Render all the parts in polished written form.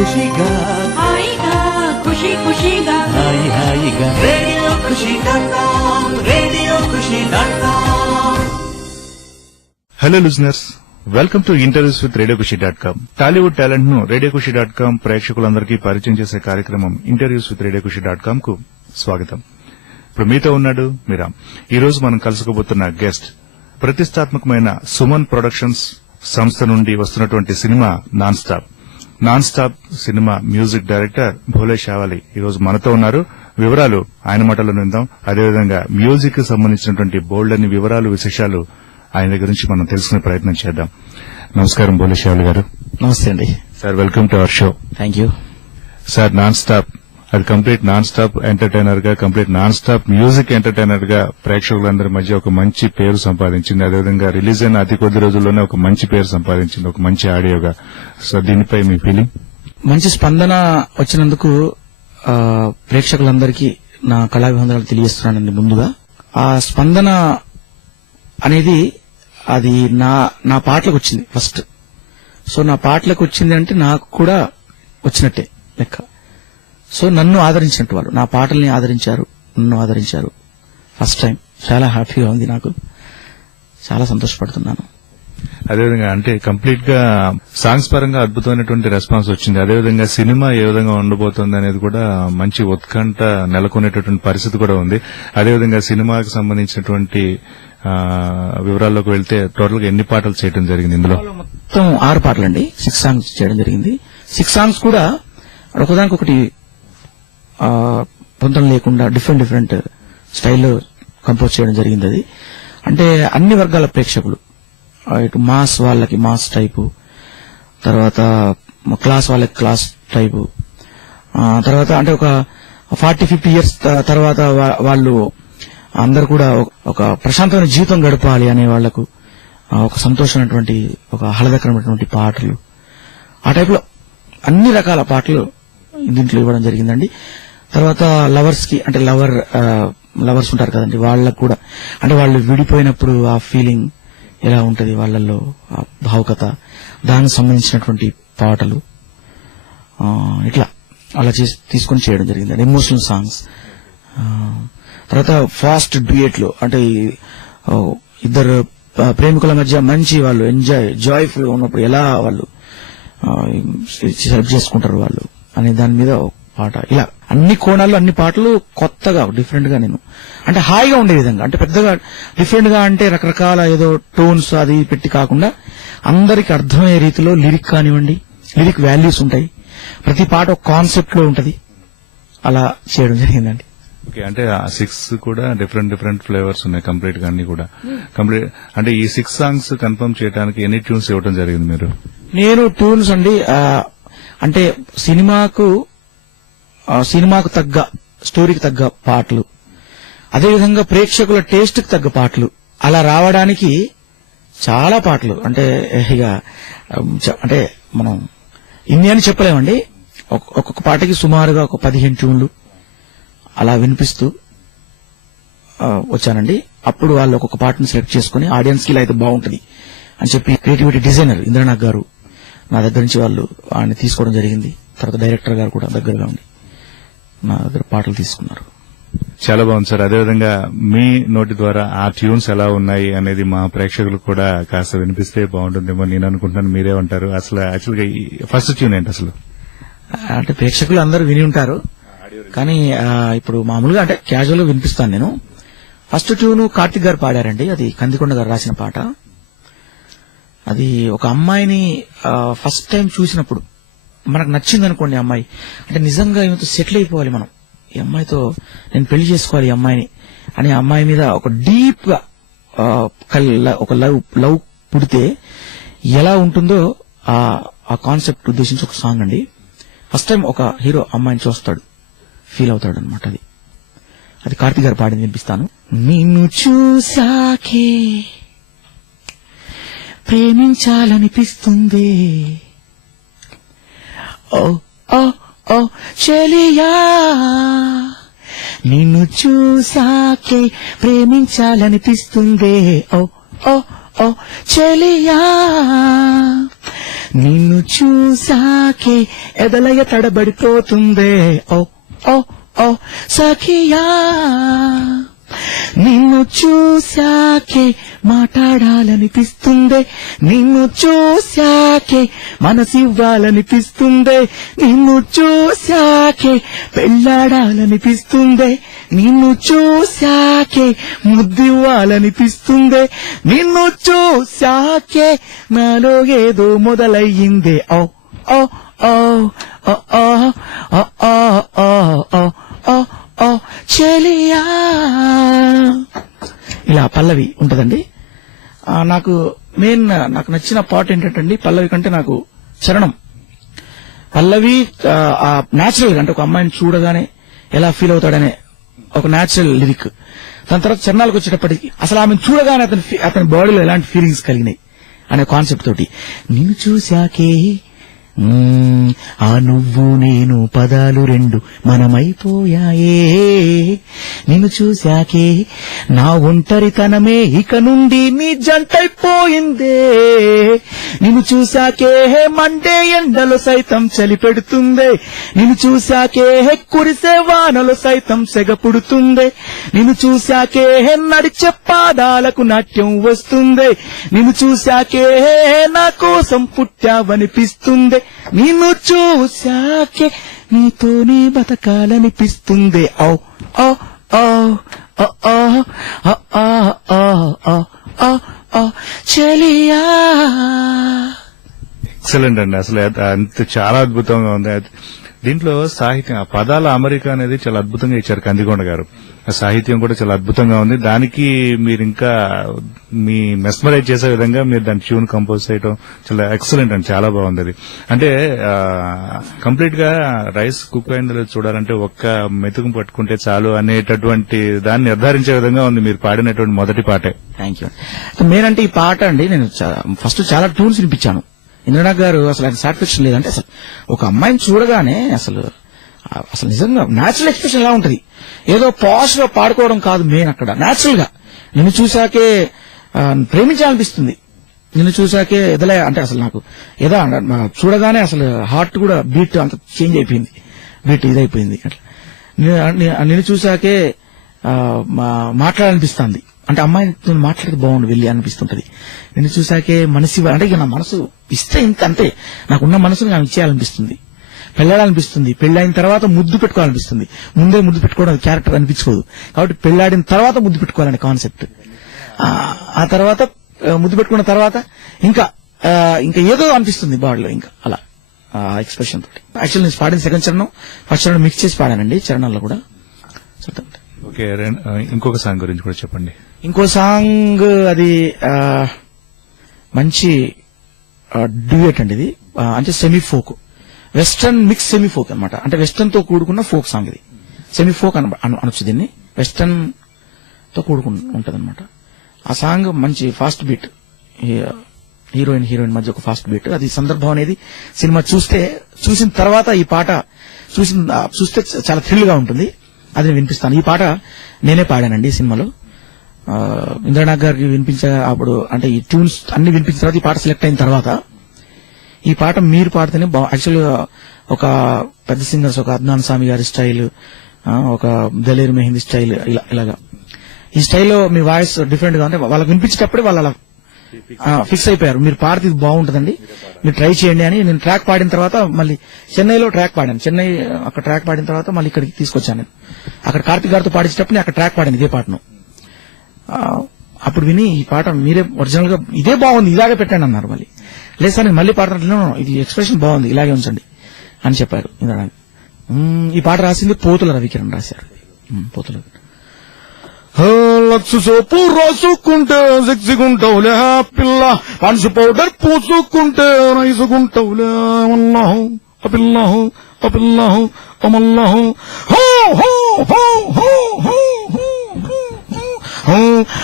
ఖుషిగా హాయిగా ఖుషి ఖుషిగా హాయి హాయిగా రేడియో ఖుషి.com రేడియో ఖుషి.com. Hello listeners, welcome to interviews with radio ఖుషి.com. టాలీవుడ్ టాలెంట్ ను రేడియో ఖుషి.com ప్రేక్షకులందరికీ పరిచయం చేసే కార్యక్రమం ఇంటర్వ్యూస్ విత్ రేడియో ఖుషి.com కు స్వాగతం. ఇప్పుడు మీతో ఉన్నాడు మీరామ్. ఈ రోజు మనం కలుసుకోబోతున్న గెస్ట్ ప్రతిష్టాత్మకమైన సుమన్ ప్రొడక్షన్స్ సంస్థ నుండి వస్తున్నటువంటి cinema non stop cinema music director Bhole Shavali ఈ రోజు మనతో ఉన్నారు. వివరాలు ఆయన మాటల్లో విందాం. అదేవిధంగా మ్యూజిక్ కి సంబంధించినటువంటి బోల్డ్ అన్ని వివరాలు విశేషాలు ఆయన దగ్గర నుంచి మనం తెలుసుకునే ప్రయత్నం చేద్దాం. నమస్కారం భోలే షావాలి గారు. నమస్తే అండి. Sir, welcome to our show. Thank you sir, non stop అది కంప్లీట్ నాన్ స్టాప్ ఎంటర్టైనర్ గా, complete non stop music entertainer గా ప్రేక్షకులందరి మధ్య ఒక మంచి పేరు సంపాదించింది. అదేవిధంగా రిలీజ్ అయిన అతి కొద్ది రోజుల్లోనే ఒక మంచి పేరు సంపాదించింది, ఒక మంచి ఆడియోగా. సో దీనిపై మీ ఫీలింగ్? మంచి స్పందన వచ్చినందుకు ప్రేక్షకులందరికీ నా కళాభివందనాలు తెలియజేస్తున్నానండి. ముందుగా ఆ స్పందన అనేది అది నా పాటలకు వచ్చింది ఫస్ట్. సో నా పాటలకు వచ్చింది అంటే నాకు కూడా వచ్చినట్టే లెక్క. సో నన్ను ఆదరించినట్టు వాళ్ళు నా పాటల్ని ఆదరించారు, నన్ను ఆదరించారు ఫస్ట్ టైం. చాలా హ్యాపీగా ఉంది, నాకు చాలా సంతోషపడుతున్నాను. అదేవిధంగా అంటే కంప్లీట్ గా సాంగ్స్ పరంగా అద్భుతమైనటువంటి రెస్పాన్స్ వచ్చింది. అదేవిధంగా సినిమా ఏ విధంగా ఉండబోతోంది అనేది కూడా మంచి ఉత్కంఠ నెలకొనేటటువంటి పరిస్థితి కూడా ఉంది. అదేవిధంగా సినిమాకి సంబంధించినటువంటి వివరాల్లోకి వెళ్తే టోటల్ గా ఎన్ని పాటలు చేయడం జరిగింది ఇందులో? మొత్తం 6 పాటలండి, 6 సాంగ్స్ చేయడం జరిగింది. 6 సాంగ్స్ కూడా ఒకదానికొకటి పొందడం లేకుండా డిఫరెంట్ స్టైల్లో కంపోజ్ చేయడం జరిగింది. అది అంటే అన్ని వర్గాల ప్రేక్షకులు, ఇటు మాస్ వాళ్ళకి మాస్ టైపు, తర్వాత క్లాస్ వాళ్ళకి క్లాస్ టైపు, తర్వాత అంటే ఒక 40-50 ఇయర్స్ తర్వాత వాళ్ళు అందరు కూడా ఒక ప్రశాంతమైన జీవితం గడపాలి అనే వాళ్లకు ఒక సంతోషమైనటువంటి, ఒక ఆహ్లాదకరమైనటువంటి పాటలు, ఆ టైపులో అన్ని రకాల పాటలు దీంట్లో ఇవ్వడం జరిగిందండి. తర్వాత లవర్స్ కి, అంటే లవర్స్ ఉంటారు కదండి, వాళ్ళకు కూడా అంటే వాళ్ళు విడిపోయినప్పుడు ఆ ఫీలింగ్ ఎలా ఉంటది వాళ్ళల్లో, ఆ భావుకత, దానికి సంబంధించినటువంటి పాటలు ఇట్లా అలా తీసుకొని చేయడం జరిగింది. ఎమోషనల్ సాంగ్స్, తర్వాత ఫాస్ట్ డ్యూయెట్లు, అంటే ఇద్దరు ప్రేమికుల మధ్య మంచి వాళ్ళు జాయ్ఫుల్ గా ఉన్నప్పుడు ఎలా వాళ్ళు సెలెక్ట్ చేసుకుంటారు వాళ్ళు అనే దాని మీద పాట. ఇలా అన్ని కోణాల్లో అన్ని పాటలు కొత్తగా డిఫరెంట్ గా, నేను అంటే హాయిగా ఉండే విధంగా, అంటే పెద్దగా డిఫరెంట్ గా అంటే రకరకాల ఏదో టోన్స్ అది పెట్టి కాకుండా అందరికి అర్థమయ్యే రీతిలో లిరిక్ కానివ్వండి, లిరిక్ వాల్యూస్ ఉంటాయి, ప్రతి పాట ఒక కాన్సెప్ట్ లో ఉంటది, అలా చేయడం జరిగిందండి. ఓకే, అంటే 6 కూడా డిఫరెంట్ ఫ్లేవర్స్ ఉన్నాయి కంప్లీట్ గా అన్ని కూడా. కంప్లీట్ అంటే ఈ 6 సాంగ్స్ కన్ఫర్మ్ చేయడానికి ఎన్ని ట్యూన్స్ ఇవ్వడం జరిగింది మీరు? నేను ట్యూన్స్ అండి అంటే సినిమాకు తగ్గ, స్టోరీకి తగ్గ పాటలు, అదేవిధంగా ప్రేక్షకుల టేస్ట్ కి తగ్గ పాటలు, అలా రావడానికి చాలా పాటలు, అంటే ఇక అంటే మనం ఇన్ని అని చెప్పలేమండి. ఒక్కొక్క పాటకి సుమారుగా ఒక 15 ట్యూన్లు అలా వినిపిస్తూ వచ్చానండి. అప్పుడు వాళ్ళు ఒక్కొక్క పాటను సెలెక్ట్ చేసుకుని ఆడియన్స్ కి ఇలా అయితే బాగుంటది అని చెప్పి క్రియేటివిటీ డిజైనర్ ఇంద్రనాథ్ గారు నా దగ్గర నుంచి వాళ్ళు ఆయన తీసుకోవడం జరిగింది. తర్వాత డైరెక్టర్ గారు కూడా దగ్గరగా ఉండి నా దగ్గర పాటలు తీసుకున్నారు. చాలా బాగుంది సార్. అదేవిధంగా మీ నోటి ద్వారా ఆ ట్యూన్స్ ఎలా ఉన్నాయి అనేది మా ప్రేక్షకులకు కూడా కాస్త వినిపిస్తే బాగుంటుందేమో నేను అనుకుంటున్నాను. మీరే ఉంటారు అసలు యాక్చువల్గా ఫస్ట్ ట్యూన్ ఏంటి అసలు? అంటే ప్రేక్షకులు అందరూ విని ఉంటారు, కానీ ఇప్పుడు మామూలుగా అంటే క్యాజువల్ గా వినిపిస్తాను నేను. ఫస్ట్ ట్యూన్ కార్తిక్ గారు పాడారండి, అది కందికొండ గారు రాసిన పాట. అది ఒక అమ్మాయిని ఫస్ట్ టైం చూసినప్పుడు మనకు నచ్చింది అనుకోండి అమ్మాయి, అంటే నిజంగా ఈమెతో సెటిల్ అయిపోవాలి మనం, ఈ అమ్మాయితో నేను పెళ్లి చేసుకోవాలి ఈ అమ్మాయిని అని అమ్మాయి మీద ఒక డీప్ గా ఒక లవ్ పుడితే ఎలా ఉంటుందో ఆ కాన్సెప్ట్ ఉద్దేశించి ఒక సాంగ్ అండి. ఫస్ట్ టైం ఒక హీరో అమ్మాయిని చూస్తాడు, ఫీల్ అవుతాడు అనమాట. అది కార్తీక్ గారు పాడింది, వినిపిస్తాను. నిన్ను చూసాకే ప్రేమించాలనిపిస్తుంది, ఓ ఓ ఓ చెలియా, నిన్ను చూసాకే ప్రేమించాలనిపిస్తుంది, ఓ ఓ ఓ చెలియా, నిన్ను చూసాకే ఎదలయ తడబడిపోతుందే ఓ ఓ ఓ సఖియా నిన్ను చూశాకే మాట్లాడాలనిపిస్తుందే నిన్ను చూశాకే మనసివ్వాలనిపిస్తుందే నిన్ను చూశాకే పెళ్ళాడాలనిపిస్తుందే నిన్ను చూశాకే ముద్దివ్వాలనిపిస్తుందే నిన్ను చూశాకే నాలో ఏదో మొదలయ్యిందే ఓ ఓ ఓ ఓ ఓ ఓ ఓ ఓ ఓ చెలియా ఇలా పల్లవి ఉంటదండి. నాకు నచ్చిన పాట ఏంటంటే పల్లవి కంటే నాకు చరణం. పల్లవి న్యాచురల్ గా అంటే ఒక అమ్మాయిని చూడగానే ఎలా ఫీల్ అవుతాడనే ఒక న్యాచురల్ లిరిక్. దాని తర్వాత చరణాలకు వచ్చేటప్పటికి అసలు ఆమెను చూడగానే అతని బాడీలో ఎలాంటి ఫీలింగ్స్ కలిగినాయి అనే కాన్సెప్ట్ తోటి నిన్ను చూశాకే ఆ నువ్వు నేను పదాలు రెండు మనమైపోయాయే నిన్ను చూశాకే నా ఒంటరితనమే ఇక నుండి నీ జంటైపోయిందే నిన్ను చూశాకే మండే ఎండలు సైతం చలి పెడుతుందే నిన్ను చూశాకే కురిసే వానలు సైతం సెగ పుడుతుందే నిన్ను చూశాకే నడిచే పాదాలకు నాట్యం వస్తుందే నిన్ను చూశాకే నా కోసం పుట్టావనిపిస్తుందే నిన్ను చూశాకే నీతోనే బతకాలనిపిస్తుంది ఓ ఓ ఓ ఓ ఓ ఓ ఓ ఓ చెలియా. ఎక్సలెంట్ అండి. అసలు అంత చాలా అద్భుతంగా ఉంది. దీంట్లో సాహిత్యం ఆ పదాల అమరిక అనేది చాలా అద్భుతంగా ఇచ్చారు కందికొండ గారు. ఆ సాహిత్యం కూడా చాలా అద్భుతంగా ఉంది. దానికి మీరు ఇంకా మీ మెస్మరైజ్ చేసే విధంగా మీరు దాని ట్యూన్ కంపోజ్ చేయడం చాలా ఎక్సలెంట్ అండి. చాలా బాగుంది అది. అంటే కంప్లీట్ గా రైస్ కుక్ అయిందో చూడాలంటే ఒక్క మెతుకు పట్టుకుంటే చాలు అనేటటువంటి దాన్ని నిర్ధారించే విధంగా ఉంది మీరు పాడినటువంటి మొదటి పాటే. Thank you. మెయిన్ అంటే ఈ పాట అండి నేను ఫస్ట్ చాలా ట్యూన్స్ వినిపించాను. ఇంద్రనాథ్ గారు అసలు ఆయన సాటిస్ఫాక్షన్ లేదంటే అసలు ఒక అమ్మాయిని చూడగానే అసలు నిజంగా న్యాచురల్ ఎక్స్ప్రెషన్ ఎలా ఉంటది, ఏదో పాష్ గా పాడుకోవడం కాదు మెయిన్ అక్కడ. న్యాచురల్ గా నిన్ను చూశాకే ప్రేమించాలనిపిస్తుంది, నిన్ను చూశాకే ఎదలే అంటే అసలు నాకు ఏదో చూడగానే అసలు హార్ట్ కూడా బీట్ అంత చేంజ్ అయిపోయింది, బీట్ ఇదైపోయింది. అట్లా నిన్ను చూశాకే మాట్లాడాలనిపిస్తుంది అంటే అమ్మాయితో మాట్లాడితే బాగుండు వెళ్ళి అనిపిస్తుంటది. నిన్ను చూశాకే మనసు అంటే ఇక నా మనసు ఇస్తే ఇంత అంటే నాకున్న మనసుని నాకు ఇచ్చేయాలనిపిస్తుంది, పెళ్లాడాలనిపిస్తుంది. పెళ్లైన తర్వాత ముద్దు పెట్టుకోవాలనిపిస్తుంది. ముందే ముద్దు పెట్టుకోవడం క్యారెక్టర్ అనిపించుకోదు కాబట్టి పెళ్లాడిన తర్వాత ముద్దు పెట్టుకోవాలనే కాన్సెప్ట్. ఆ తర్వాత ముద్దు పెట్టుకున్న తర్వాత ఇంకా ఏదో అనిపిస్తుంది బాడీలో, ఇంకా అలా ఎక్స్ప్రెషన్ తోటి. యాక్చువల్ నేను పాడిన సెకండ్ చరణం ఫస్ట్ చరణం మిక్స్ చేసి పాడానండి చరణాల్లో కూడా. ఓకే, ఇంకొక సాంగ్ గురించి కూడా చెప్పండి. ఇంకో సాంగ్ అది మంచి డ్యూయట్ అండి. ఇది అంటే semi folk western mix semi folk అనమాట. అంటే వెస్టర్న్ తో కూడుకున్న ఫోక్ సాంగ్ ఇది. సెమీ ఫోక్ అనొచ్చు దీన్ని, వెస్టర్న్ తో కూడుకుని ఉంటది అనమాట. ఆ సాంగ్ మంచి ఫాస్ట్ బీట్, హీరోయిన్ మధ్య ఒక ఫాస్ట్ బీట్. అది సందర్భం అనేది సినిమా చూసిన తర్వాత ఈ పాట చూస్తే చాలా థ్రిల్ గా ఉంటుంది. అది నేను వినిపిస్తాను. ఈ పాట నేనే పాడానండి ఈ సినిమాలో. ఇంద్రనాథ్ గారికి అప్పుడు అంటే ఈ ట్యూన్స్ అన్ని వినిపించిన తర్వాత ఈ పాట సెలెక్ట్ అయిన తర్వాత ఈ పాట మీరు పాడితేనే యాక్చువల్గా ఒక పెద్ద సింగర్స్, ఒక అద్నాన్ సామి గారి స్టైల్, ఒక దలేర్ మెహిందీ స్టైల్, ఇలాగా ఈ స్టైల్లో మీ వాయిస్ డిఫరెంట్ గా అంటే వాళ్ళకి వినిపించేటప్పుడే వాళ్ళు అలా ఫిక్స్ అయిపోయారు, మీరు పాడితే ఇది బాగుంటుందండి, మీరు ట్రై చేయండి అని. నేను ట్రాక్ పాడిన తర్వాత మళ్ళీ చెన్నైలో ట్రాక్ పాడాను. చెన్నై అక్కడ ట్రాక్ పాడిన తర్వాత మళ్ళీ ఇక్కడికి తీసుకొచ్చాను నేను. అక్కడ కార్తిక్ గారితో పాడించేటప్పుడు నేను అక్కడ ట్రాక్ పాడాను ఇదే పాటను. అప్పుడు విని ఈ పాట మీరే ఒరిజినల్ గా ఇదే బాగుంది ఇలాగే పెట్టండి అన్నారు. మళ్ళీ లేదు సార్ నేను మళ్ళీ పాడుతున్నట్లు ఇది ఎక్స్ప్రెషన్ బాగుంది ఇలాగే ఉంచండి అని చెప్పారు. ఈ పాట రాసింది పోతుల రవికిరణ్ రాశారు. పోతుల లక్స్ సోపు రాసుకుంటే సెక్సిగుంటావులే పిల్ల, పన్సు పౌడర్ పూసుకుంటే రైసుకుంటావులే అమల్లాహు అపిల్లాహు అపిల్లాహు అమల్లాహు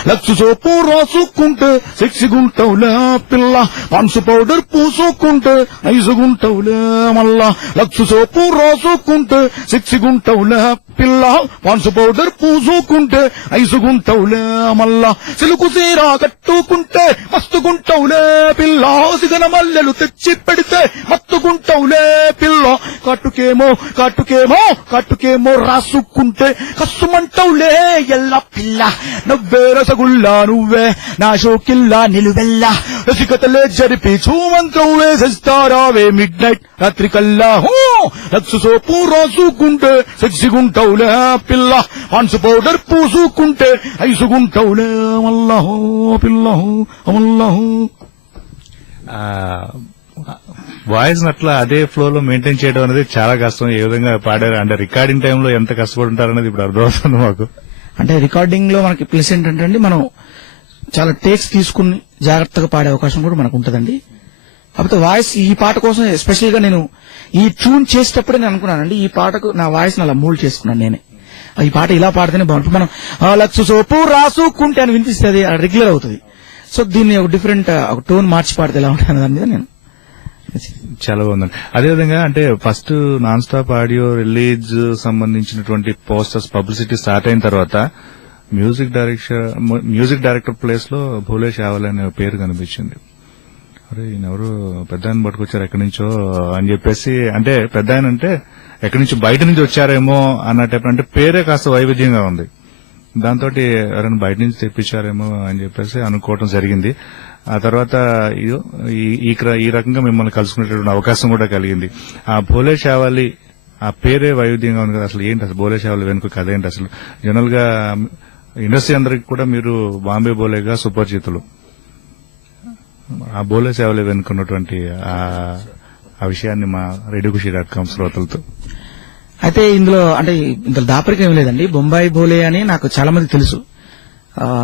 లక్స్ సోపు రాసుకుంటే సెక్సిగుంటావులే పిల్ల, పన్సు పౌడర్ పూసుకుంటే ఐసుగుంటావులే మల్లా. లక్స్ సోపు రాసుకుంటే సెక్సిగుంటావులే పిల్ల పాన్సు పౌడర్ పూసుకుంటే ఐసుగుంటవులే మల్లా సిలుకు సీరా కట్టుకుంటే మస్తుగుంటవులే పిల్ల సిగన మల్లెలు తెచ్చి పెడితే మత్తుగుంటవులే పిల్ల కాటుకేమో రాసుకుంటే కస్సుమంటవులే ఎల్ల పిల్ల నవ్వే రసగుల్లా నువ్వే నా షోకిల్లా నిలువెల్లా రసికతలే జరిపి చూమంత్రం వేసేస్తారావే మిడ్ నైట్ రాత్రి కల్లా లక్సు సోపు రాసుకుంటే సెక్సిగుంటవులే పిల్ల పాన్సు పౌడర్ పూసుకుంటే ఐసుగుంటవులే మల్లహో పిల్లహో అమల్లహో. వాయిస్ అట్లా అదే ఫ్లో లో మెయింటైన్ చేయడం అనేది చాలా కష్టం. ఏ విధంగా పాడారు అంటే రికార్డింగ్ టైంలో ఎంత కష్టపడి ఉంటారనేది ఇప్పుడు అర్థమవుతుంది మాకు. అంటే రికార్డింగ్ లో మనకి ప్లస్ ఏంటంటే మనం చాలా టేక్స్ తీసుకుని జాగ్రత్తగా పాడే అవకాశం కూడా మనకు ఉంటదండి. కాకపోతే వాయిస్ ఈ పాట కోసం ఎస్పెషల్ గా నేను ఈ ట్యూన్ చేసేటప్పుడే నేను అనుకున్నానండి, ఈ పాటకు నా వాయిస్ అలా మూల్డ్ చేసుకున్నాను నేనే. ఈ పాట ఇలా పాడితేనే బాగుంటుంది, మనం లక్సు సోపు రాసుకుంటే అని వినిపిస్తే అది రెగ్యులర్ అవుతుంది. సో దీన్ని ఒక డిఫరెంట్ ఒక టోన్ మార్చి పాడితే ఎలా ఉంటుంది దాని మీద నేను చాలా బాగుందండి. అదేవిధంగా అంటే first non stop audio release సంబంధించినటువంటి పోస్టర్స్ పబ్లిసిటీ స్టార్ట్ అయిన తర్వాత మ్యూజిక్ డైరెక్టర్ ప్లేస్ లో భోలే షావల్ అనే పేరు కనిపించింది. అరే ఈయనెవరు పెద్ద ఆయన పట్టుకొచ్చారు ఎక్కడి నుంచో అని చెప్పేసి, అంటే పెద్ద ఆయన అంటే ఎక్కడి నుంచి బయట నుంచి వచ్చారేమో అన్న టైప్, అంటే పేరే కాస్త వైవిధ్యంగా ఉంది. దాంతో ఎవరైనా బయట నుంచి తెప్పించారేమో అని చెప్పేసి అనుకోవడం జరిగింది. ఆ తర్వాత ఈ రకంగా మిమ్మల్ని కలుసుకునేటువంటి అవకాశం కూడా కలిగింది. ఆ భోలే షావాలి ఆ పేరే వైవిధ్యంగా ఉంది కదా, అసలు ఏంటి అసలు భోలే షావాలి వెనుక కథ ఏంటి అసలు? జనరల్ గా ఇండస్ట్రీ అందరికి కూడా మీరు బాంబే భోలేగా సుపరిచితులు. ఆ భోలే షావాలి వెనుకున్నటువంటి ఆ విషయాన్ని మా రేడియోఖుషి.com శ్రోతలతో. అయితే ఇందులో దాపరికం ఏం లేదండి. బొంబాయి భోలే అని నాకు చాలా మంది తెలుసు.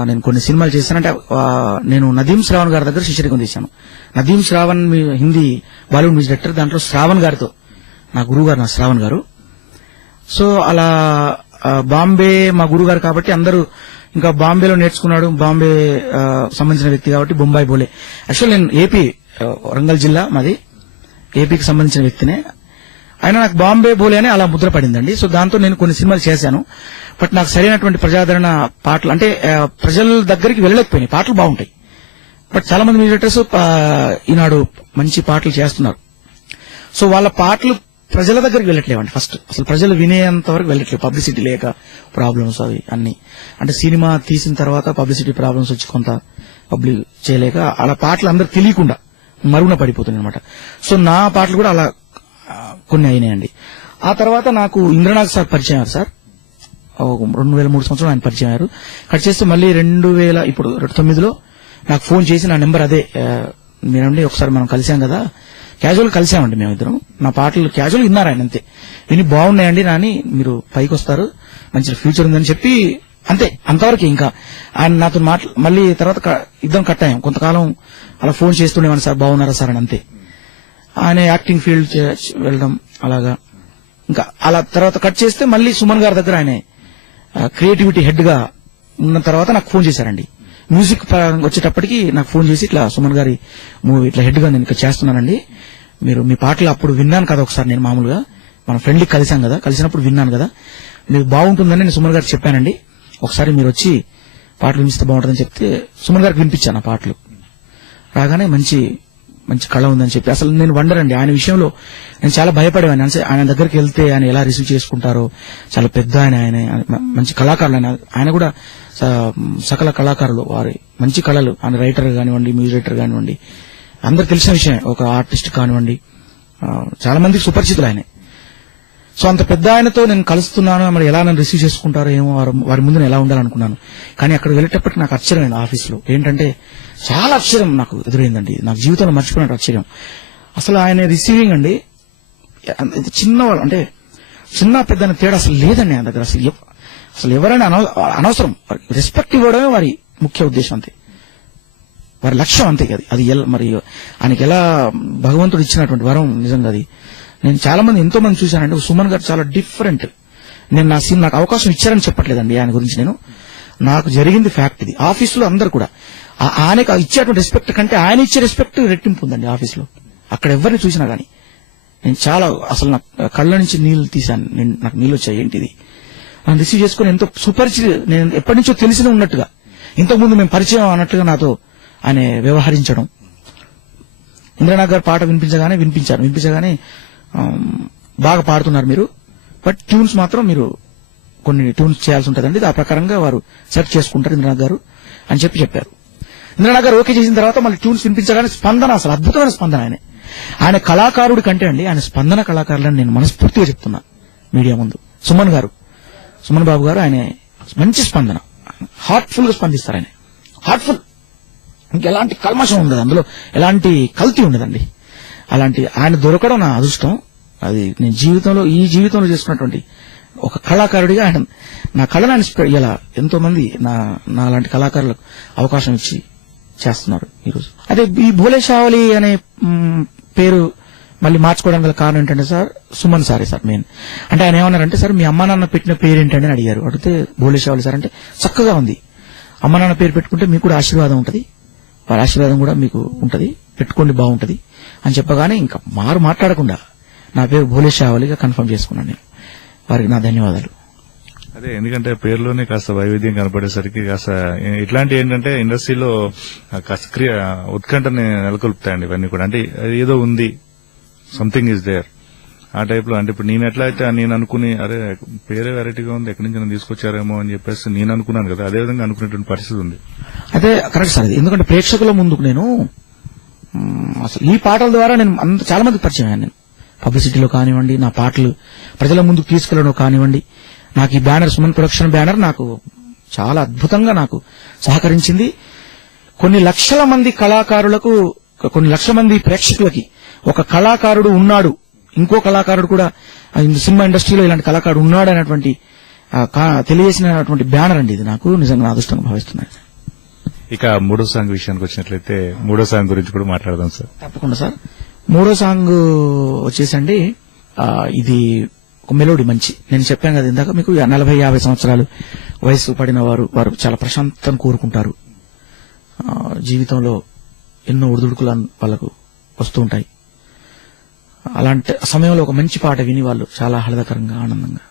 నేను కొన్ని సినిమాలు చేశానంటే నేను నదీం శ్రావణ్ గారి దగ్గర శిష్యరికం చేశాను. నదీం శ్రావణ్ హిందీ బాలీవుడ్ మ్యూజిక్ డైరెక్టర్, దాంట్లో శ్రావణ్ గారితో నా గురువు గారు, నా శ్రావణ్ గారు. సో అలా బాంబే మా గురువు గారు కాబట్టి అందరూ ఇంకా బాంబేలో నేర్చుకున్నాడు, బాంబే సంబంధించిన వ్యక్తి కాబట్టి బొంబాయి భోలే. యాక్చువల్ నేను ఏపీ వరంగల్ జిల్లా మాది, ఏపీకి సంబంధించిన వ్యక్తినే. ఆయన నాకు బాంబే భోలే అని అలా ముద్ర పడిందండి. సో దాంతో నేను కొన్ని సినిమాలు చేశాను. బట్ నాకు సరైనటువంటి ప్రజాదరణ పాటలు అంటే ప్రజల దగ్గరికి వెళ్ళలేకపోయినాయి. పాటలు బాగుంటాయి, బట్ చాలా మంది మ్యూజిక్ ఈనాడు మంచి పాటలు చేస్తున్నారు. సో వాళ్ళ పాటలు ప్రజల దగ్గరికి వెళ్ళట్లేవండి. ఫస్ట్ అసలు ప్రజలు వినేంత వరకు వెళ్ళట్లేదు, పబ్లిసిటీ లేక ప్రాబ్లమ్స్ అవి అన్ని. అంటే సినిమా తీసిన తర్వాత పబ్లిసిటీ ప్రాబ్లమ్స్ వచ్చి కొంత పబ్లిక్ చేయలేక అలా పాటలు అందరికి తెలియకుండా మరుగున పడిపోతుంది అనమాట. సో నా పాటలు కూడా అలా కొన్ని అయినాయండి. ఆ తర్వాత నాకు ఇంద్రనాథ్ సార్ పరిచయం అయ్యారు. సార్ 2003 సంవత్సరం ఆయన పరిచయం అయ్యారు. కట్ చేస్తే మళ్ళీ 2009లో నాకు ఫోన్ చేసి నా నెంబర్ అదే మీరండి ఒకసారి మనం కలిసాం కదా, క్యాజువల్ కలిసామండి మేమిద్దరం. నా పాటలు క్యాజువల్ విన్నారు ఆయన, అంతే విని బాగున్నాయండి నాని, మీరు పైకి వస్తారు, మంచి ఫ్యూచర్ ఉందని చెప్పి అంతే, అంతవరకు. ఇంకా ఆయన నాతో మళ్ళీ తర్వాత ఇద్దరం కట్ అయ్యాం. కొంతకాలం అలా ఫోన్ చేస్తుండేవాడిని, సార్ బాగున్నారా సార్ అని, అంతే. ఆయన యాక్టింగ్ ఫీల్డ్ వెళ్ళడం అలాగా. ఇంకా అలా తర్వాత కట్ చేస్తే మళ్ళీ సుమన్ గారి దగ్గర ఆయన క్రియేటివిటీ హెడ్ గా ఉన్న తర్వాత నాకు ఫోన్ చేశారండి. మ్యూజిక్ వచ్చేటప్పటికి నాకు ఫోన్ చేసి ఇట్లా సుమన్ గారి మూవీ ఇట్లా హెడ్ గా నేను ఇక్కడ చేస్తున్నానండి, మీరు మీ పాటలు అప్పుడు విన్నాను కదా ఒకసారి, నేను మామూలుగా మన ఫ్రెండ్లీ కలిసాం కదా, కలిసినప్పుడు విన్నాను కదా, మీకు బాగుంటుందని నేను సుమన్ గారికి చెప్పానండి, ఒకసారి మీరు వచ్చి పాటలు వినిపిస్తే బాగుంటుందని చెప్తే సుమన్ గారికి వినిపించాను ఆ పాటలు. రాగానే మంచి మంచి కళ ఉందని చెప్పి, అసలు నేను వండర్ అండి ఆయన విషయంలో నేను చాలా భయపడేవాడిని. ఆయన దగ్గరికి వెళ్తే ఆయన ఎలా రిసీవ్ చేసుకుంటారో, చాలా పెద్ద ఆయన మంచి కళాకారులు, ఆయన కూడా సకల కళాకారులు, వారి మంచి కళలు, ఆయన రైటర్ కానివ్వండి, మ్యూజిక్ డైరెక్టర్ కానివ్వండి, అందరు తెలిసిన విషయం, ఒక ఆర్టిస్ట్ కానివ్వండి, చాలా మందికి సుపరిచితులు ఆయన. సో అంత పెద్ద ఆయనతో నేను కలుస్తున్నాను, మరి ఎలా నన్ను రిసీవ్ చేసుకుంటారో ఏమో, వారి ముందు నేను ఎలా ఉండాలనుకున్నాను. కానీ అక్కడ వెళ్ళేటప్పటికి నాకు ఆశ్చర్యమైంది. ఆఫీసులో ఏంటంటే చాలా ఆశ్చర్యం నాకు ఎదురైందండి, నాకు జీవితంలో మర్చిపోయినట్టు ఆశ్చర్యం. అసలు ఆయన రిసీవింగ్ అండి, చిన్నవాళ్ళు అంటే చిన్న పెద్ద తేడా అసలు లేదండి ఆయన దగ్గర. అసలు ఎవరైనా అనవసరం, రెస్పెక్ట్ ఇవ్వడమే వారి ముఖ్య ఉద్దేశం, అంతే, వారి లక్ష్యం అంతే. అది మరి ఆయనకి ఎలా భగవంతుడు ఇచ్చినటువంటి వరం నిజంగా అది. నేను చాలా మంది ఎంతో మంది చూశానంటే సుమన్ గారు చాలా డిఫరెంట్. నేను నాకు అవకాశం ఇచ్చారని చెప్పట్లేదండి ఆయన గురించి, నేను నాకు జరిగింది ఫ్యాక్ట్ ఇది. ఆఫీసులో అందరు కూడా ఆయనకు ఇచ్చేటువంటి రెస్పెక్ట్ కంటే ఆయన ఇచ్చే రెస్పెక్ట్ రెట్టింపు ఉందండి ఆఫీసులో. అక్కడ ఎవరిని చూసినా గానీ నేను చాలా అసలు నా కళ్ళ నుంచి నీళ్లు తీశాను, నాకు నీళ్ళు వచ్చాయి. ఏంటిది నన్ను రిసీవ్ చేసుకుని ఎంతో సుపరిచిత, నేను ఎప్పటి నుంచో తెలిసిన ఉన్నట్టుగా, ఇంతకుముందు మేము పరిచయం అన్నట్టుగా నాతో ఆయన వ్యవహరించడం. ఇంద్రనాథ్ గారు పాట వినిపించగానే బాగా పాడుతున్నారు మీరు, బట్ ట్యూన్స్ మాత్రం మీరు కొన్ని ట్యూన్స్ చేయాల్సి ఉంటుందండి, ఆ ప్రకారంగా వారు సెట్ చేసుకుంటారు ఇంద్రనాథ్ గారు అని చెప్పారు. ఇంద్రనాథ్ గారు ఓకే చేసిన తర్వాత మళ్ళీ ట్యూన్స్ వినిపించగానే స్పందన, అసలు అద్భుతమైన స్పందన. ఆయన కళాకారుడి కంటే అండి ఆయన స్పందన కళాకారులని నేను మనస్ఫూర్తిగా చెప్తున్నా మీడియా ముందు. సుమన్ బాబు గారు ఆయన మంచి స్పందన, హార్ట్ఫుల్ గా స్పందిస్తారు. ఆయన హార్ట్ఫుల్, ఇంకెలాంటి కల్మషం ఉండదు, అందులో ఎలాంటి కల్తీ ఉండదండి. అలాంటి ఆయన దొరకడం నా అదృష్టం. అది నేను ఈ జీవితంలో చేసుకున్నటువంటి ఒక కళాకారుడిగా ఆయన నా కళను ఇలా ఎంతో మంది నా లాంటి కళాకారులకు అవకాశం ఇచ్చి చేస్తున్నారు ఈరోజు. అదే ఈ భోలే షావలి అనే పేరు మళ్ళీ మార్చుకోవడానికి గల కారణం ఏంటంటే సార్, సుమన్ సారే సార్ మెయిన్. అంటే ఆయన ఏమన్నారంటే, సార్ మీ అమ్మా నాన్న పెట్టిన పేరు ఏంటని అడిగారు. అడిగితే భోలే షావలి సార్ అంటే చక్కగా ఉంది, అమ్మ నాన్న పేరు పెట్టుకుంటే మీకు కూడా ఆశీర్వాదం ఉంటది, వారి ఆశీర్వాదం కూడా మీకు ఉంటది, పెట్టుకోండి బాగుంటది అని చెప్పగానే ఇంకా మాట్లాడకుండా నా పేరు భోలే షావలిగా కన్ఫర్మ్ చేసుకున్నాను నేను. వారికి నా ధన్యవాదాలు. అదే, ఎందుకంటే పేరులోనే కాస్త వైవిధ్యం కనపడేసరికి కాస్త ఇట్లాంటి ఏంటంటే ఇండస్ట్రీలో కాస్త ఉత్కంఠని నెలకొల్పుతాయండి ఇవన్నీ కూడా. అంటే ఏదో ఉంది, సంథింగ్ ఈజ్ దేర్ ఆ టైప్ లో. అంటే ఇప్పుడు నేను ఎట్లా అయితే నేను అనుకుని అరే పేరే వెరైటీగా ఉంది, ఎక్కడి నుంచి నన్ను తీసుకొచ్చారేమో అని చెప్పేసి నేను అనుకున్నాను కదా, అదే విధంగా అనుకునేటువంటి పరిస్థితి ఉంది. అదే కరెక్ట్ సార్. ఎందుకంటే ప్రేక్షకుల ముందుకు నేను అసలు ఈ పాటల ద్వారా నేను చాలా మందికి పరిచయం అయ్యాను. నేను పబ్లిసిటీలో కానివ్వండి, నా పాటలు ప్రజల ముందుకు తీసుకెళ్లడం కానివ్వండి, నాకు ఈ బ్యానర్, సుమన్ ప్రొడక్షన్ బ్యానర్ నాకు చాలా అద్భుతంగా నాకు సహకరించింది. కొన్ని లక్షల మంది కళాకారులకు, కొన్ని లక్షల మంది ప్రేక్షకులకి ఒక కళాకారుడు ఉన్నాడు, ఇంకో కళాకారుడు కూడా సినిమా ఇండస్ట్రీలో ఇలాంటి కళాకారుడు ఉన్నాడు అనేటువంటి తెలియజేసినటువంటి బ్యానర్ అండి ఇది. నాకు నిజంగా అదృష్టంగా భావిస్తున్నాను. ఇక మూడో సాంగ్ విషయానికి వచ్చినట్లయితే మూడో సాంగ్ గురించి కూడా మాట్లాడదాం సార్. తప్పకుండా సార్. మూడో సాంగ్ వచ్చేసండి ఇది ఒక మెలోడీ మంచి. నేను చెప్పాను కదా ఇందాక మీకు, 40-50 సంవత్సరాలు వయసు పడిన వారు చాలా ప్రశాంతం కోరుకుంటారు. జీవితంలో ఎన్నో ఒడిదుడుకులు వాళ్ళకు వస్తూ ఉంటాయి. అలాంటి సమయంలో ఒక మంచి పాట విని వాళ్ళు చాలా ఆహ్లాదకరంగా ఆనందంగా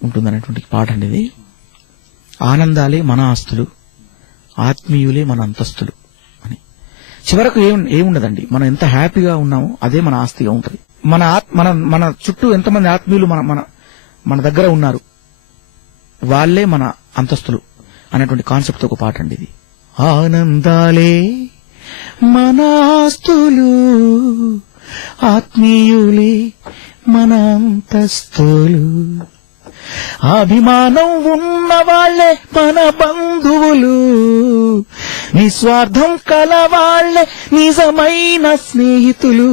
ఉంటుందనేటువంటి పాట అండి ఇది. ఆనందాలే మన ఆస్తులు, ఆత్మీయులే మన అంతస్తులు అని. చివరకు ఏముండదండి, మనం ఎంత హ్యాపీగా ఉన్నామో అదే మన ఆస్తిగా ఉంటది. మన చుట్టూ ఎంతమంది ఆత్మీయులు మన దగ్గర ఉన్నారు, వాళ్లే మన అంతస్తులు అనేటువంటి కాన్సెప్ట్ ఒక పాట అండి ఇది. ఆనందాలే మన ఆస్తులు, ఆత్మీయులే మన అంతస్తులు, అభిమానం ఉన్న వాళ్లే మన బంధువులు, నిస్వార్థం కలవాళ్లే నిజమైన స్నేహితులు,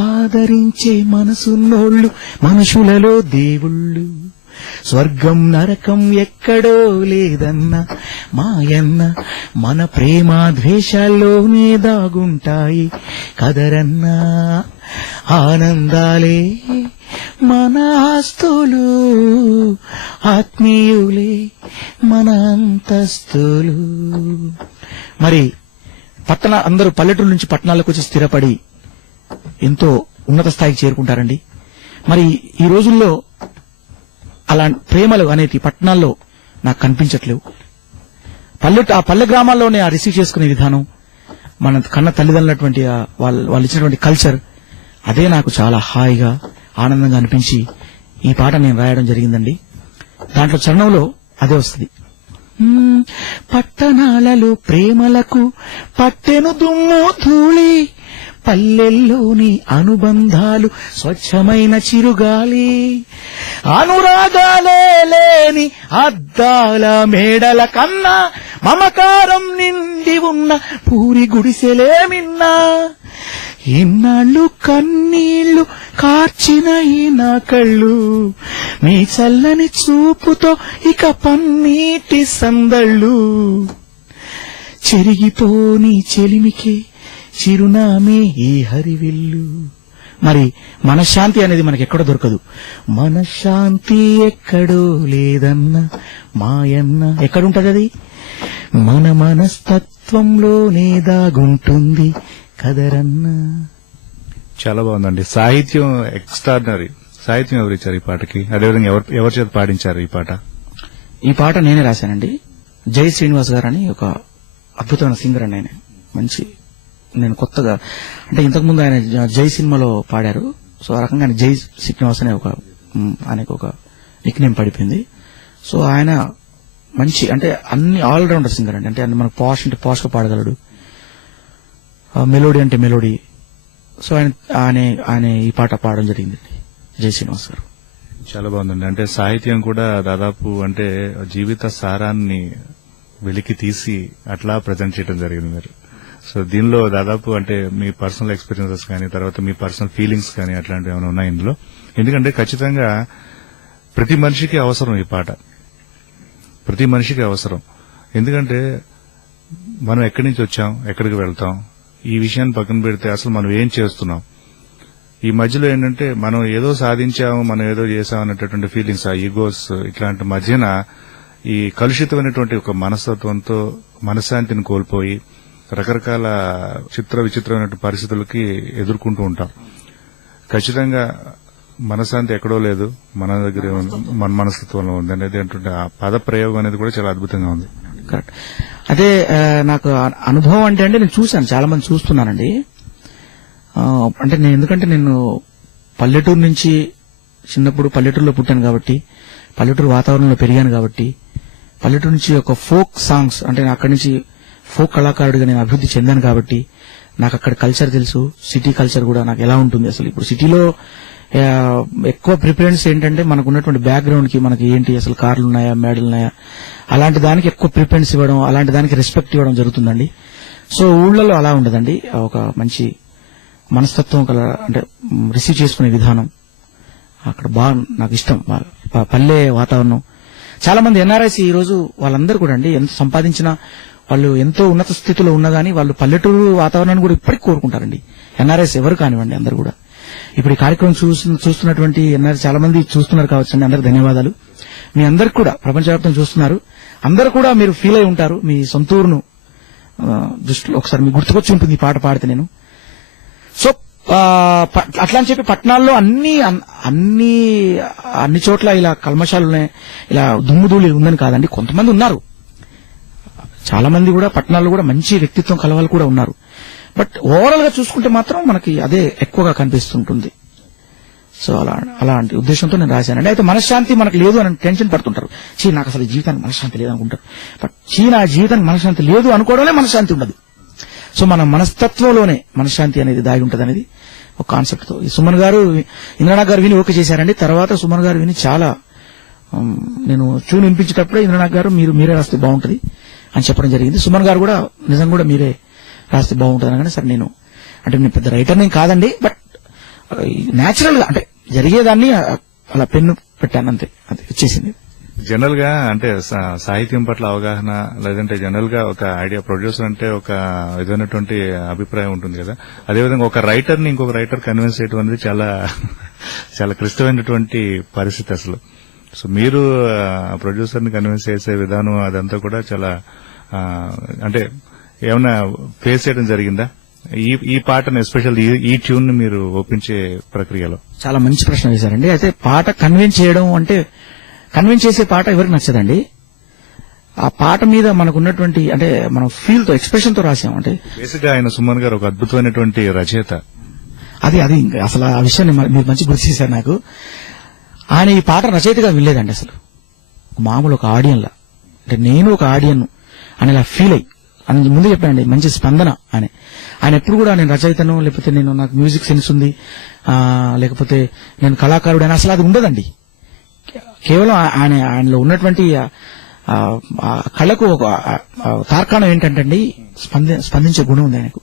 ఆదరించే మనసున్నోళ్లు మనుషులలో దేవుళ్ళు, స్వర్గం నరకం ఎక్కడో లేదన్న మాయన్న, మన ప్రేమ ద్వేషాల్లోనే దాగుంటాయి కదరన్నా. ఆనందాలే మన ఆస్తులు, ఆత్మీయులే మన అంతస్తులు. మరి అందరూ పల్లెటూరు నుంచి పట్టణాలకు వచ్చి స్థిరపడి ఎంతో ఉన్నత స్థాయికి చేరుకుంటారండి. మరి ఈ రోజుల్లో అలాంటి ప్రేమలు అనేటి పట్టణాల్లో నాకు కనిపించట్లేవు. ఆ పల్లె గ్రామాల్లోనే ఆ రిసీవ్ చేసుకునే విధానం, మన కన్న తల్లిదండ్రులటువంటి వాళ్ళు ఇచ్చినటువంటి కల్చర్, అదే నాకు చాలా హాయిగా ఆనందంగా అనిపించి ఈ పాట నేను రాయడం జరిగిందండి. దాంట్లో చరణంలో అదే వస్తుంది. పట్టణాలలో ప్రేమలకు పట్టెను దుమ్ము ధూళి, పల్లెల్లోని అనుబంధాలు స్వచ్ఛమైన చిరుగాలి, అనురాగాలే లేని అద్దాల మేడల కన్నా మమకారం నిండి ఉన్న పూరి గుడిసెలే మిన్నా, ఇన్నాళ్ళు కన్నీళ్లు కార్చిన ఈ నా కళ్ళు, మీ చల్లని చూపుతో ఇక పన్నీటి సందళ్ళు, చెరిగిపోని చెలిమికే చిరునామే ఈ హరివిల్లు. మరి మనశ్శాంతి అనేది మనకి ఎక్కడో దొరకదు, మనశ్శాంతి ఎక్కడో లేదన్న మాయన్న. ఎక్కడుంటది అది? మన మనస్తత్వంలోనే దాగుంటుంది కదరన్నా. చాలా బాగుందండి. సాహిత్యం ఎక్స్ట్రాడినరీ, సాహిత్యం ఎవరు ఇచ్చారు ఈ పాటకి, అదేవిధంగా ఎవరి చేత పాడించారు ఈ పాట? ఈ పాట నేనే రాశానండి. జై శ్రీనివాస్ గారు అని ఒక అద్భుతమైన సింగర్ అండి. ఆయన మంచి, నేను కొత్తగా అంటే ఇంతకుముందు ఆయన జై సినిమాలో పాడారు. సో ఆ రకంగా ఆయన జై శ్రీనివాస్ అనే ఆయనకు ఒక నిక్ నేమ్ పడిపోయింది. సో ఆయన మంచి అంటే అన్ని ఆల్రౌండర్ సింగర్ అండి. అంటే మనకు పాష్ అంటే పాష్ గా పాడగలడు, మెలోడీ అంటే మెలోడీ. సో ఆయన ఈ పాట పాడడం జరిగిందండి, జై శ్రీనివాస్ గారు. చాలా బాగుందండి. అంటే సాహిత్యం కూడా దాదాపు అంటే జీవిత సారాన్ని వెలికి తీసి అట్లా ప్రజెంట్ చేయడం జరిగింది మీరు. సో దీనిలో దాదాపు అంటే మీ పర్సనల్ ఎక్స్పీరియన్సెస్ కానీ, తర్వాత మీ పర్సనల్ ఫీలింగ్స్ కానీ అట్లాంటివి ఏమైనా ఉన్నాయి ఇందులో? ఎందుకంటే ఖచ్చితంగా ప్రతి మనిషికి అవసరం ఈ పాట, ప్రతి మనిషికి అవసరం. ఎందుకంటే మనం ఎక్కడి నుంచి వచ్చాం, ఎక్కడికి వెళ్తాం, ఈ విషయాన్ని పక్కన పెడితే అసలు మనం ఏం చేస్తున్నాం, ఈ మధ్యలో ఏంటంటే మనం ఏదో సాధించాము, మనం ఏదో చేసాం అనేటటువంటి ఫీలింగ్స్, ఆ ఈగోస్, ఇట్లాంటి మధ్యన ఈ కలుషితమైనటువంటి ఒక మనస్తత్వంతో మనశ్శాంతిని కోల్పోయి రకరకాల విచిత్రమైన పరిస్థితులకి ఎదుర్కొంటూ ఉంటాం. ఖచ్చితంగా మనశ్శాంతి ఎక్కడో లేదు, మన దగ్గర మన మనస్తత్వంలో ఉంది అనేది ఏంటంటే ఆ పద ప్రయోగం అనేది కూడా చాలా అద్భుతంగా ఉంది. కరెక్ట్. అదే నాకు అనుభవం అంటే నేను చూశాను, చాలా మంది చూస్తున్నానండి. అంటే ఎందుకంటే నేను పల్లెటూరు నుంచి చిన్నప్పుడు పల్లెటూరులో పుట్టాను కాబట్టి, పల్లెటూరు వాతావరణంలో పెరిగాను కాబట్టి, పల్లెటూరు నుంచి ఒక ఫోక్ సాంగ్స్ అంటే అక్కడి నుంచి ఫోక్ కళాకారుడిగా నేను అభివృద్ధి చెందాను కాబట్టి నాకు అక్కడ కల్చర్ తెలుసు. సిటీ కల్చర్ కూడా నాకు ఎలా ఉంటుంది అసలు. ఇప్పుడు సిటీలో ఎక్కువ ప్రిఫరెన్స్ ఏంటంటే మనకు ఉన్నటువంటి బ్యాక్గ్రౌండ్ కి మనకి ఏంటి అసలు కార్లు ఉన్నాయా, మేడలు ఉన్నాయా, అలాంటి దానికి ఎక్కువ ప్రిఫరెన్స్ ఇవ్వడం, అలాంటి దానికి రెస్పెక్ట్ ఇవ్వడం జరుగుతుందండి. సో ఊళ్ళలో అలా ఉండదండి. ఒక మంచి మనస్తత్వం అంటే రిసీవ్ చేసుకునే విధానం అక్కడ బాగా నాకు ఇష్టం. పల్లె వాతావరణం. చాలా మంది ఎన్ఆర్ఐస్ ఈ రోజు వాళ్ళందరూ కూడా అండి ఎంత సంపాదించినా, వాళ్ళు ఎంతో ఉన్నత స్థితిలో ఉన్నా గానీ వాళ్ళు పల్లెటూరు వాతావరణాన్ని కూడా ఇప్పటికి కోరుకుంటారండి. ఎన్ఆర్ఐస్ ఎవరు కానివ్వండి, అందరూ కూడా. ఇప్పుడు ఈ కార్యక్రమం చూస్తున్నటువంటి ఎన్ఆర్ఐ చాలా మంది చూస్తున్నారు కావచ్చు అండి. అందరికి ధన్యవాదాలు. మీ అందరికి కూడా ప్రపంచవ్యాప్తంగా చూస్తున్నారు, అందరూ కూడా మీరు ఫీల్ అయి ఉంటారు. మీ సొంత ఊరును దృష్టిలో ఒకసారి మీకు గుర్తుకొచ్చి ఉంటుంది ఈ పాట పాడితే నేను. సో అట్లా అని చెప్పి పట్టణాల్లో అన్ని చోట్ల ఇలా కల్మషాలు ఉన్నాయి, ఇలా దుమ్ముధూళి ఉందని కాదండి. కొంతమంది ఉన్నారు, చాలా మంది కూడా పట్టణాల్లో కూడా మంచి వ్యక్తిత్వం కలవాళ్ళు కూడా ఉన్నారు. బట్ ఓవరాల్ గా చూసుకుంటే మాత్రం మనకి అదే ఎక్కువగా కనిపిస్తుంటుంది. సో అలాంటి ఉద్దేశంతో నేను రాశానండి. అయితే మనశ్శాంతి మనకు లేదు అని టెన్షన్ పడుతుంటారు. నాకు అసలు జీవితానికి మనశ్శాంతి లేదు అనుకుంటారు. బట్ నా జీవితానికి మనశ్శాంతి లేదు అనుకోవడంలో మనశ్శాంతి ఉండదు. సో మన మనస్తత్వంలోనే మనశ్శాంతి అనేది దాగి ఉంటది అనేది ఒక కాన్సెప్ట్ తో ఈ సుమన్ గారు, ఇంద్రనాథ్ గారు విని ఓకే చేశారండి. తర్వాత సుమన్ గారు విని చాలా నేను ట్యూన్ వినిపించేటప్పుడే ఇంద్రనాథ్ గారు మీరే రాస్తే బాగుంటది అని చెప్పడం జరిగింది. సుమన్ గారు కూడా నిజం కూడా మీరే రాస్తే బాగుంటుంది అనగానే సరే నేను పెద్ద రైటర్ని కాదండి, బట్ న్యాచురల్ గా అంటే జరిగేదాన్ని అలా పెన్ను పెట్టాను అంతే, అది వచ్చేసింది. జనరల్ గా అంటే సాహిత్యం పట్ల అవగాహన, లేదంటే జనరల్ గా ఒక ఐడియా, ప్రొడ్యూసర్ అంటే ఒక విధమైనటువంటి అభిప్రాయం ఉంటుంది కదా. అదేవిధంగా ఒక రైటర్ ని ఇంకొక రైటర్ కన్విన్స్ చేయడం అనేది చాలా చాలా క్లిష్టమైనటువంటి పరిస్థితి అసలు. సో మీరు ప్రొడ్యూసర్ ని కన్విన్స్ చేసే విధానం అదంతా కూడా చాలా అంటే ఏమైనా ఫేస్ చేయడం జరిగిందా ఈ పాటను, ఎస్పెషల్ ఈ ట్యూన్ ని మీరు ఒప్పించే ప్రక్రియలో? చాలా మంచి ప్రశ్న వేశారండి. అయితే పాట కన్విన్స్ చేయడం అంటే, కన్విన్స్ చేసే పాట ఎవరికి నచ్చదండి. ఆ పాట మీద మనకున్నటువంటి అంటే మనం ఫీల్ తో, ఎక్స్ప్రెషన్ తో రాసాం. అంటే బేసిక్ గా ఆయన సుమన్ గారు ఒక అద్భుతమైనటువంటి రచయిత. అది అసలు ఆ విషయాన్ని మీరు మంచి గుర్తు చేశారు నాకు. ఆయన ఈ పాట రచయితగా వినలేదండి అసలు, మామూలు ఒక ఆడియన్ లా. అంటే నేను ఒక ఆడియన్ అని ఇలా ఫీల్ అయ్యి అని ముందు చెప్పానండి. మంచి స్పందన ఆయన ఎప్పుడు కూడా నేను రచయితను, లేకపోతే నాకు మ్యూజిక్ సెన్స్ ఉంది, లేకపోతే నేను కళాకారుడు అని అసలు అది ఉండదండి. కేవలం ఆయనలో ఉన్నటువంటి కళకు ఒక తార్కాణం ఏంటంటే అండి, స్పందించే గుణం ఉంది ఆయనకు.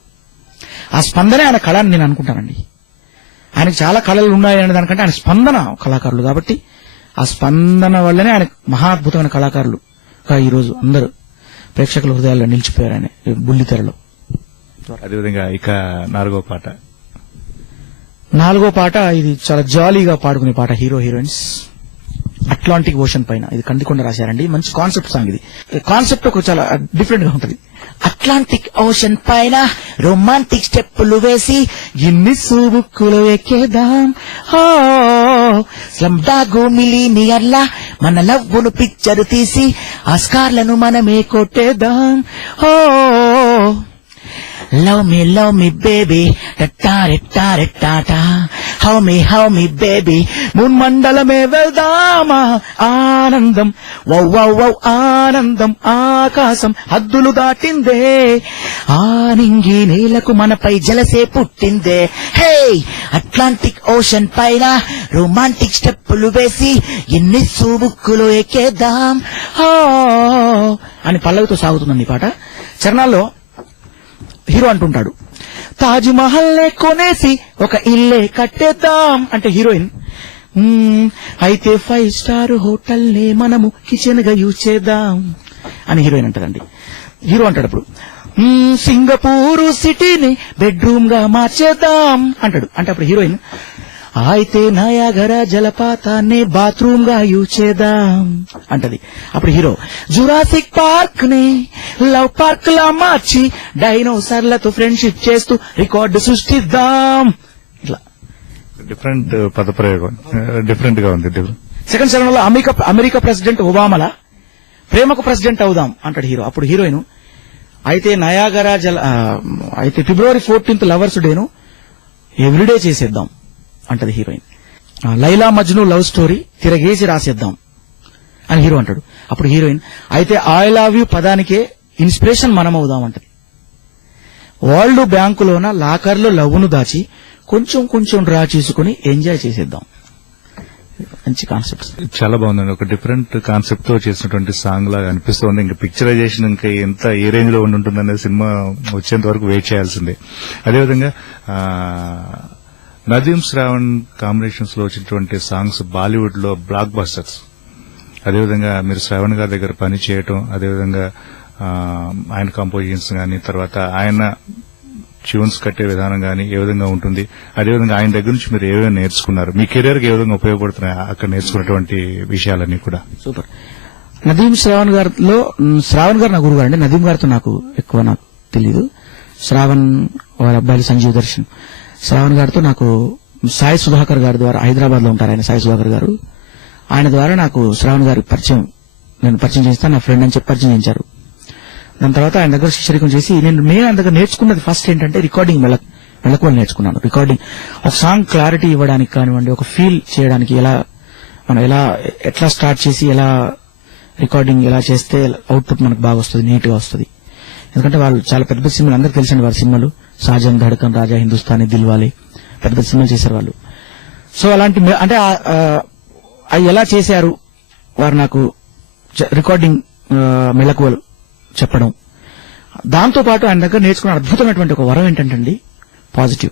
ఆ స్పందనే ఆయన కళ అని నేను అనుకుంటానండి. ఆయనకు చాలా కళలు ఉన్నాయి అనే దానికంటే ఆయన స్పందన కళాకారులు కాబట్టి ఆ స్పందన వల్లనే ఆయన మహా అద్భుతమైన కళాకారులు ఈ రోజు అందరూ ప్రేక్షకుల హృదయాల్లో నిలిచిపోయారు ఆయన బుల్లితెరలో. అదేవిధంగా ఇక నాలుగో పాట ఇది చాలా జాలీగా పాడుకునే పాట. హీరో హీరోయిన్స్ అట్లాంటిక్ ఓషన్ పైన, ఇది కందికొండ రాశారండి. మంచి కాన్సెప్ట్ సాంగ్ ఇది. కాన్సెప్ట్ ఒక చాలా డిఫరెంట్ గా ఉంటది. అట్లాంటిక్ ఓషన్ పైన రొమాంటిక్ స్టెప్పులు వేసి ఇన్ని సూబుక్కులు ఎక్కేదాం, స్లమ్ డాగు మిలీనియర్లా మన లవ్వును పిక్చర్ తీసి ఆస్కార్లను మనమే కొట్టేద్దాం. ఓ లవ్ మీ బేబీ టట్టారెట్టారెట్టాటా హౌ మీ బేబీ మున్మండలమే వెళ్దామా ఆనందం వౌ వౌ వౌ ఆనందం ఆకాశం హద్దులు దాటిందే ఆ నింగి నేలకు మనపై జలసే పుట్టిందే. హే అట్లాంటిక్ ఓషన్ పైన రొమాంటిక్ స్టెప్పులు వేసి ఎన్ని సూబుక్కులు ఎక్కేద్దాం అని పల్లవితో సాగుతుందండి ఈ పాట. చరణాల్లో హీరో అంటుంటాడు, తాజ్ మహల్ కొనేసి ఒక ఇల్లే కట్టేద్దాం అంటే హీరోయిన్, అయితే 5 స్టార్ హోటల్ నే మనము కిచెన్ గా యూజ్ చేద్దాం అని హీరోయిన్ అంటారండి. హీరో అంటాడు అప్పుడు, సింగపూరు సిటీని బెడ్రూమ్ గా మార్చేద్దాం అంటాడు. అంటే అప్పుడు హీరోయిన్, అయితే నయాగరా జలపాతాన్ని బాత్రూమ్ గా యూజ్ చేద్దాం అంటది. అప్పుడు హీరో, జురాసిక్ పార్క్ ని లవ్ పార్క్ లా మార్చి డైనోసార్లతో ఫ్రెండ్షిప్ చేస్తూ రికార్డు సృష్టిద్దాం. ఇట్లా డిఫరెంట్ పదప్రయోగం, డిఫరెంట్ గా ఉంది. సెకండ్ చరణంలో అమెరికా ప్రెసిడెంట్ ఒబామాలా ప్రేమకు ప్రెసిడెంట్ అవుదాం అంటాడు హీరో. అప్పుడు హీరోయిన్, అయితే నయాగరా అయితే ఫిబ్రవరి 14th లవర్స్ డేను ఎవ్రీడే చేసేద్దాం అంటది heroine. Laila Majnu love story తిరగేసి రాసేద్దాం అని హీరో అంటాడు. అప్పుడు హీరోయిన్, అయితే ఐ లవ్ యూ పదానికే ఇన్స్పిరేషన్ మనం అవుదాం అంటది. వరల్డ్ బ్యాంకులోన లాకర్లో లవ్వును దాచి కొంచెం కొంచెం డ్రా చేసుకుని ఎంజాయ్ చేసేద్దాం. మంచి కాన్సెప్ట్, చాలా బాగుందండి. ఒక డిఫరెంట్ కాన్సెప్ట్ తో చేసినటువంటి సాంగ్ లాగా అనిపిస్తుంది. ఇంకా పిక్చరైజేషన్ ఇంకా ఎంత ఏ రేంజ్ లో ఉంటుందనేది సినిమా వచ్చేంత వరకు వెయిట్ చేయాల్సిందే. అదేవిధంగా నదీం శ్రావణ్ కాంబినేషన్స్ లో వచ్చినటువంటి సాంగ్స్ బాలీవుడ్ లో బ్లాక్ బస్టర్స్. అదేవిధంగా మీరు శ్రావణ్ గారి దగ్గర పని చేయటం, అదేవిధంగా ఆయన కంపోజిషన్స్ గానీ, తర్వాత ఆయన ట్యూన్స్ కట్టే విధానం గానీ ఏ విధంగా ఉంటుంది, అదేవిధంగా ఆయన దగ్గర నుంచి మీరు ఏమైనా నేర్చుకున్నారు, మీ కెరీర్ కి ఏ విధంగా ఉపయోగపడుతున్నాయి అక్కడ నేర్చుకున్నటువంటి విషయాలన్నీ కూడా? సూపర్. నదీం శ్రావణ్ గారిలో, శ్రావణ్ గారు నా గురువు గారు అండి. నదీం గారితో నాకు ఎక్కువ నాకు తెలీదు. శ్రావణ్ వారి అబ్బాయిలు సంజీవ్ దర్శన్. శ్రావణ్ గారితో నాకు సాయి సుధాకర్ గారి ద్వారా, హైదరాబాద్ లో ఉంటారు ఆయన, సాయి సుధాకర్ గారు, ఆయన ద్వారా నాకు శ్రావణ్ గారి పరిచయం, నేను పరిచయం చేస్తాను, నా ఫ్రెండ్ అని చెప్పి పరిచయం చేయించారు. దాని తర్వాత ఆయన దగ్గర శిష్యరికం చేసి నేను ఆయన దగ్గర నేర్చుకున్నది ఫస్ట్ ఏంటంటే రికార్డింగ్ మెళకువలు నేర్చుకున్నాను. రికార్డింగ్ ఒక సాంగ్ క్లారిటీ ఇవ్వడానికి కానివ్వండి, ఒక ఫీల్ చేయడానికి మనం ఎట్లా స్టార్ట్ చేసి ఎలా రికార్డింగ్ ఎలా చేస్తే అవుట్పుట్ మనకు బాగా వస్తుంది, నీట్ గా వస్తుంది. ఎందుకంటే వాళ్ళు చాలా పెద్ద పెద్ద సినిమాలు, అందరికి తెలిసిన వారి సినిమాలు సాజన్, ధడకన్, రాజా హిందుస్థానీ, దిల్వాలే పెద్ద పెద్ద సినిమాలు చేశారు వాళ్ళు. సో అలాంటి అంటే అవి ఎలా చేశారు వారు నాకు రికార్డింగ్ మెళకువలు చెప్పడం. దాంతో పాటు ఆయన దగ్గర నేర్చుకున్న అద్భుతమైనటువంటి ఒక వరం ఏంటంటే పాజిటివ్,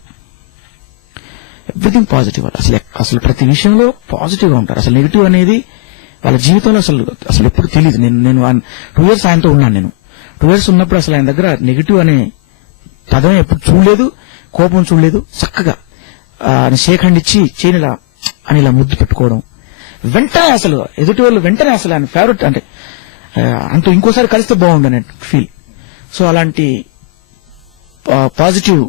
ఎవ్రీథింగ్ పాజిటివ్. అసలు ప్రతి విషయంలో పాజిటివ్ గా ఉంటారు. అసలు నెగిటివ్ అనేది వాళ్ళ జీవితంలో అసలు ఎప్పుడు తెలియదు. నేను 2 years ఆయనతో ఉన్నాను. నేను 2 years ఉన్నప్పుడు అసలు ఆయన దగ్గర నెగిటివ్ అనే పదం ఎప్పుడు చూడలేదు, కోపం చూడలేదు. చక్కగా షేక్ హ్యాండ్ ఇచ్చి చేనిలా అని ఇలా ముద్దు పెట్టుకోవడం, వెంటనే అసలు ఎదుటి వాళ్ళు వెంటనే అసలు ఆయన ఫేవరెట్ అంటే అంటూ ఇంకోసారి కలిస్తే బాగుండనే ఫీల్. సో అలాంటి పాజిటివ్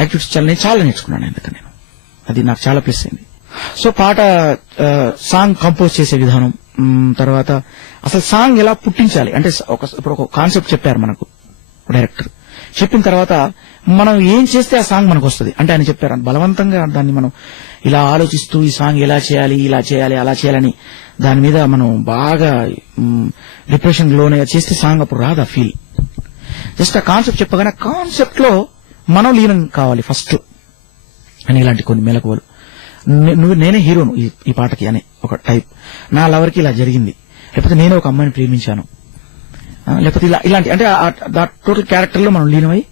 యాక్టివిటీస్ చాలా నేర్చుకున్నాను ఆయన దగ్గర నేను. అది నాకు చాలా ప్లస్ అయింది. సో పాట సాంగ్ కంపోజ్ చేసే విధానం, తర్వాత అసలు సాంగ్ ఎలా పుట్టించాలి అంటే ఇప్పుడు ఒక కాన్సెప్ట్ చెప్పారు మనకు డైరెక్టర్. చెప్పిన తర్వాత మనం ఏం చేస్తే ఆ సాంగ్ మనకు వస్తుంది అంటే ఆయన చెప్పారు. బలవంతంగా దాన్ని మనం ఇలా ఆలోచిస్తూ ఈ సాంగ్ ఎలా చేయాలి, ఇలా చేయాలి, అలా చేయాలని దాని మీద మనం బాగా డిప్రెషన్ లోనే చేస్తే సాంగ్ అప్పుడు రాదు ఆ ఫీల్. జస్ట్ ఆ కాన్సెప్ట్ చెప్పగానే కాన్సెప్ట్ లో మనం లీనం కావాలి ఫస్ట్ అని ఇలాంటి కొన్ని మెలకువలు. నేనే హీరోను ఈ పాటకి అనే ఒక టైప్, నా లవర్కి ఇలా జరిగింది, లేకపోతే నేనే ఒక అమ్మాయిని ప్రేమించాను, లేకపోతే ఇలాంటి అంటే టోటల్ క్యారెక్టర్ లో మనం లీనమై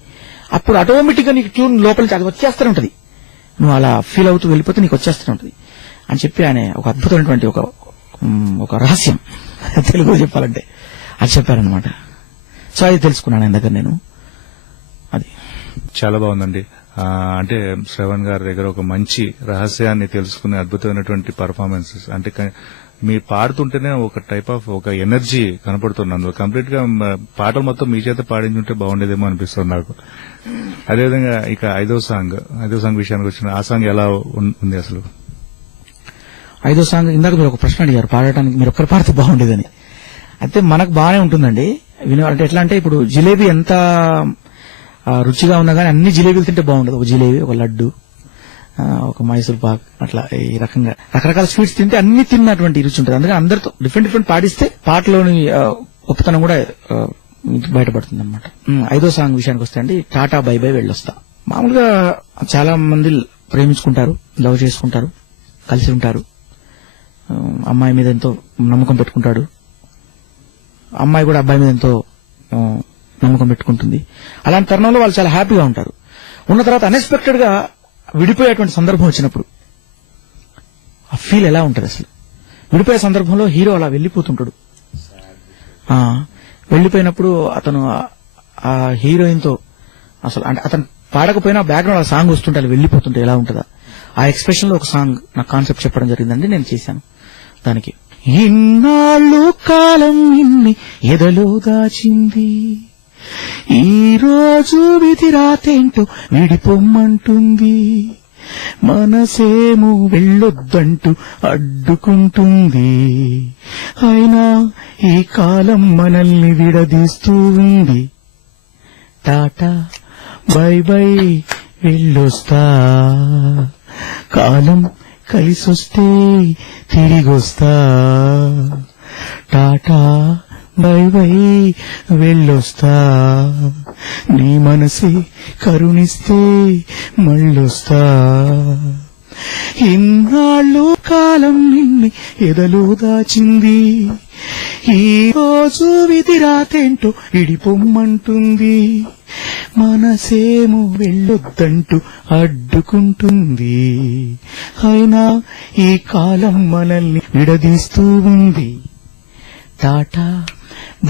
అప్పుడు ఆటోమేటిక్ గా నీకు ట్యూన్ లోపలికి అది వచ్చేస్తూనే ఉంటది. నువ్వు అలా ఫీల్ అవుతూ వెళ్ళిపోతే నీకు వచ్చేస్తూనే ఉంటది అని చెప్పి ఆయన ఒక అద్భుతమైనటువంటి ఒక రహస్యం తెలుగులో చెప్పాలంటే అది చెప్పారనమాట. సో అది తెలుసుకున్నాను ఆయన దగ్గర నేను. అది చాలా బాగుందండి. అంటే శ్రవణ్ గారి దగ్గర ఒక మంచి రహస్యాన్ని తెలుసుకునే అద్భుతమైనటువంటి పర్ఫార్మెన్సెస్. అంటే మీరు పాడుతుంటేనే ఒక టైప్ ఆఫ్ ఒక ఎనర్జీ కనపడుతుంది. కంప్లీట్ గా పాటలు మొత్తం మీ చేత పాడించుంటే బాగుండేదేమో అనిపిస్తుంది నాకు. అదేవిధంగా ఇక ఐదో సాంగ్ విషయానికి వచ్చిన ఆ సాంగ్ ఎలా ఉంది అసలు? ఐదో సాంగ్ ఇందాక మీరు ఒక ప్రశ్న అడిగారు పాడటానికి మీరు ఒక్కరు పాడితే బాగుండేదని. అయితే మనకు బాగానే ఉంటుందండి అంటే ఎట్లా అంటే ఇప్పుడు జిలేబీ ఎంత రుచిగా ఉన్నా కానీ అన్ని జిలేబీలు తింటే బాగుండదు. ఒక జిలేబీ, ఒక లడ్డు, ఒక మైసూర్ పాక్, అట్లా ఈ రకంగా రకరకాల స్వీట్స్ తింటే అన్ని తిన్నటువంటి రుచి ఉంటుంది. అందుకని అందరితో డిఫరెంట్ పాడిస్తే పాటలోని గొప్పతనం కూడా బయటపడుతుంది అనమాట. ఐదో సాంగ్ విషయానికి వస్తే అండి, టాటా బై బై వెళ్ళొస్తా. మామూలుగా చాలా మంది ప్రేమించుకుంటారు, లవ్ చేసుకుంటారు, కలిసి ఉంటారు. అమ్మాయి మీద ఎంతో నమ్మకం పెట్టుకుంటాడు, అమ్మాయి కూడా అబ్బాయి మీద ఎంతో నమ్మకం పెట్టుకుంటుంది. అలాంటి తరుణంలో వాళ్ళు చాలా హ్యాపీగా ఉంటారు. ఉన్న తర్వాత అన్ఎక్స్పెక్టెడ్ గా విడిపోయేటువంటి సందర్భం వచ్చినప్పుడు ఆ ఫీల్ ఎలా ఉంటుంది అసలు? విడిపోయే సందర్భంలో హీరో అలా వెళ్లిపోతుంటాడు. వెళ్లిపోయినప్పుడు అతను ఆ హీరోయిన్ తో అసలు అంటే అతను పాడకపోయినా బ్యాక్గ్రౌండ్ ఆ సాంగ్ వస్తుంటే అలా వెళ్లిపోతుంటే ఎలా ఉంటుందా? ఆ ఎక్స్ప్రెషన్ లో ఒక సాంగ్ నాకు కాన్సెప్ట్ చెప్పడం జరిగిందండి, నేను చేశాను దానికి. ఇన్నాళ్ళు కాలం నిన్ని ఎదలో దాచింది, ఈ రోజు విధి రాతేంటో విడిపోమ్మంటుంది, మనసేమో వెళ్ళొద్దంటూ అడ్డుకుంటుంది, అయినా ఈ కాలం మనల్ని విడదీస్తూ ఉంది. టాటా బై బై వెళ్ళొస్తా, కాలం కలిసొస్తే తిరిగొస్తా. టాటా బై బై వెళ్ళొస్తా, నీ మనసే కరుణిస్తే మళ్ళొస్తా. ఇన్నాళ్ళు కాలం నిన్ని ఎదలో దాచింది, ఈ రోజు విధి రాతేంటో విడిపొమ్మంటుంది, మనసేమో వెళ్ళొద్దంటూ అడ్డుకుంటుంది, అయినా ఈ కాలం మనల్ని విడదీస్తూ ఉంది. టాటా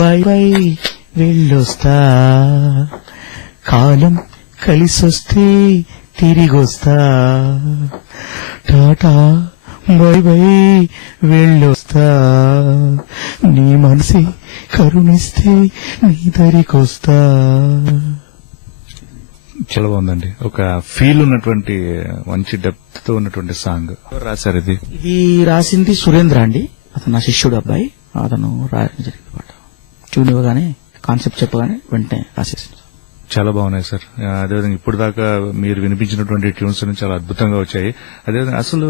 బై బై వెళ్ళొస్తా, కాలం కలిసొస్తే తిరిగొస్తా. టాటా బై బై వెళ్ళొస్తా, నీ మనసి కరుణిస్తే నీ దరికొస్తా. చాలా బాగుందండి. ఒక ఫీల్ ఉన్నటువంటి మంచి డెప్త్ తో ఉన్నటువంటి సాంగ్. రాశారు ఇది రాసింది సురేంద్ర అండి, అతను నా శిష్యుడు అబ్బాయి. అతను రాయడం జరిగింది పాట. ట్యూన్ ఇవ్వగానే కాన్సెప్ట్ చెప్పగానే వెంటనే రాసేసింది. చాలా బాగున్నాయి సార్. అదేవిధంగా ఇప్పుడు దాకా మీరు వినిపించినటువంటి ట్యూన్స్ చాలా అద్భుతంగా వచ్చాయి. అదేవిధంగా అసలు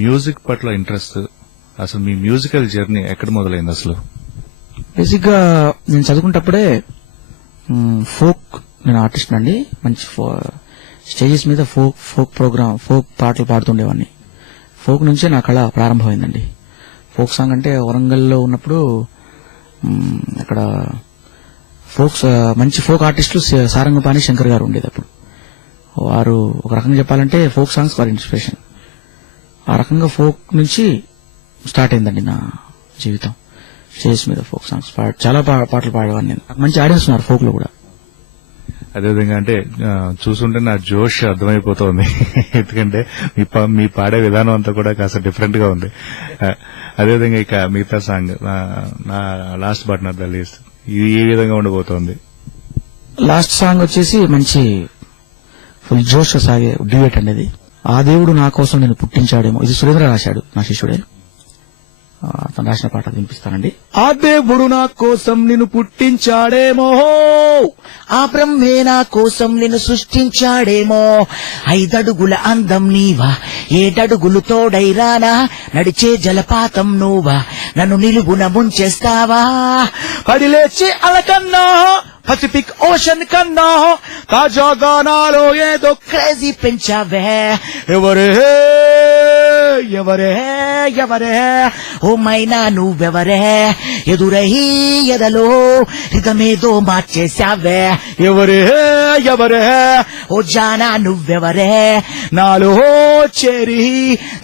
మ్యూజిక్ పట్ల ఇంట్రెస్ట్, అసలు మీ మ్యూజికల్ జర్నీ ఎక్కడ మొదలైంది అసలు? బేసిక్ గా నేను చదువుకున్నప్పుడే ఫోక్, నేను ఆర్టిస్ట్ అండి. మంచి స్టేజెస్ మీద ఫోక్ ప్రోగ్రామ్, ఫోక్ పాటలు పాడుతుండేవాడిని. ఫోక్ నుంచే నా కళ ప్రారంభమైందండి. ఫోక్ సాంగ్ అంటే వరంగల్లో ఉన్నప్పుడు అక్కడ ఫోక్స్ మంచి ఫోక్ ఆర్టిస్టులు సారంగపాణి శంకర్ గారు ఉండేది. అప్పుడు వారు ఒక రకంగా చెప్పాలంటే ఫోక్ సాంగ్స్ వారి ఇన్స్పిరేషన్. ఆ రకంగా ఫోక్ నుంచి స్టార్ట్ అయిందండి నా జీవితం. స్టేజ్ మీద ఫోక్ సాంగ్స్ చాలా పాటలు పాడేవాడిని నేను. మంచి ఆడియన్స్ ఉన్నారు ఫోక్ లో కూడా. అదేవిధంగా అంటే చూస్తుంటే నా జోష్ అర్థమైపోతుంది. ఎందుకంటే మీ పాడే విధానం అంతా కూడా కాస్త డిఫరెంట్ గా ఉంది. అదేవిధంగా ఇక మిగతా సాంగ్ నా last but not the least, ఇది ఏ విధంగా ఉండబోతోంది? లాస్ట్ సాంగ్ వచ్చేసి మంచి ఫుల్ జోష్ సాగే డ్యూయట్ అనేది. ఆ దేవుడు నా కోసం నేను పుట్టించాడేమో, ఇది సురేంద్ర రాశాడు, నా శిష్యుడే. అతను రాసిన పాట వినిపిస్తానండి. ఆ దేవుడు నా కోసం నిన్ను పుట్టించాడేమో, ఆ బ్రహ్మే నా కోసం నిన్ను సృష్టించాడేమో, 5 అడుగుల అందం నీవా, 7 అడుగులు తోడైరానా, నడిచే జలపాతం నువ్వా, నన్ను నిలువున ముంచేస్తావా, పడిలేచి అలకన్నా పసిఫిక్ ఓషన్ కన్నా తాజాగా నాలో ఏదో క్రేజీ పెంచావే, ఎవరే ఎవరే ఎవరే ఓ మైనా నువ్వెవరే, ఎదురై ఎదలో రితమేదో మార్చేశావే, ఎవరే ఎవరే ఓ జానా నువ్వెవరే, నాలో చేరి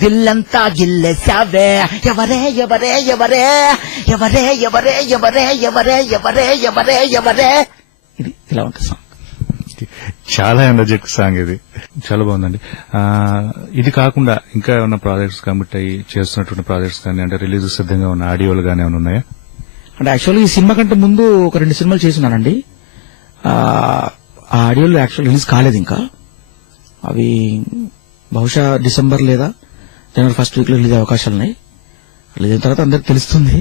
దిల్లంతా గిల్లేశావే, ఎవరే ఎవరే ఎవరే ఎవరే ఎవరే ఎవరే ఎవరే ఎవరే ఎవరే ఎవరే. ఇది ఇలా ఉంటుంది సాంగ్. చాలా ఎనర్జెటిక్ సాంగ్ ఇది. చాలా బాగుందండి. ఇది కాకుండా ఇంకా ఏమైనా ప్రాజెక్ట్స్ కమిట్ అయ్యి చేస్తున్నటువంటి ప్రాజెక్ట్స్ కానీ, అంటే రిలీజ్ సిద్ధంగా ఉన్న ఆడియోలు కానీ ఏమైనా ఉన్నాయా? అంటే యాక్చువల్లీ ఈ సినిమా కంటే ముందు ఒక 2 సినిమాలు చేస్తున్నానండి. ఆ ఆడియోలు యాక్చువల్ రిలీజ్ కాలేదు ఇంకా. అవి బహుశా డిసెంబర్ లేదా జనవరి ఫస్ట్ వీక్ లో రిలీజ్ అయ్యే అవకాశాలు ఉన్నాయి. రిలీజ్ అయిన తర్వాత అందరికి తెలుస్తుంది.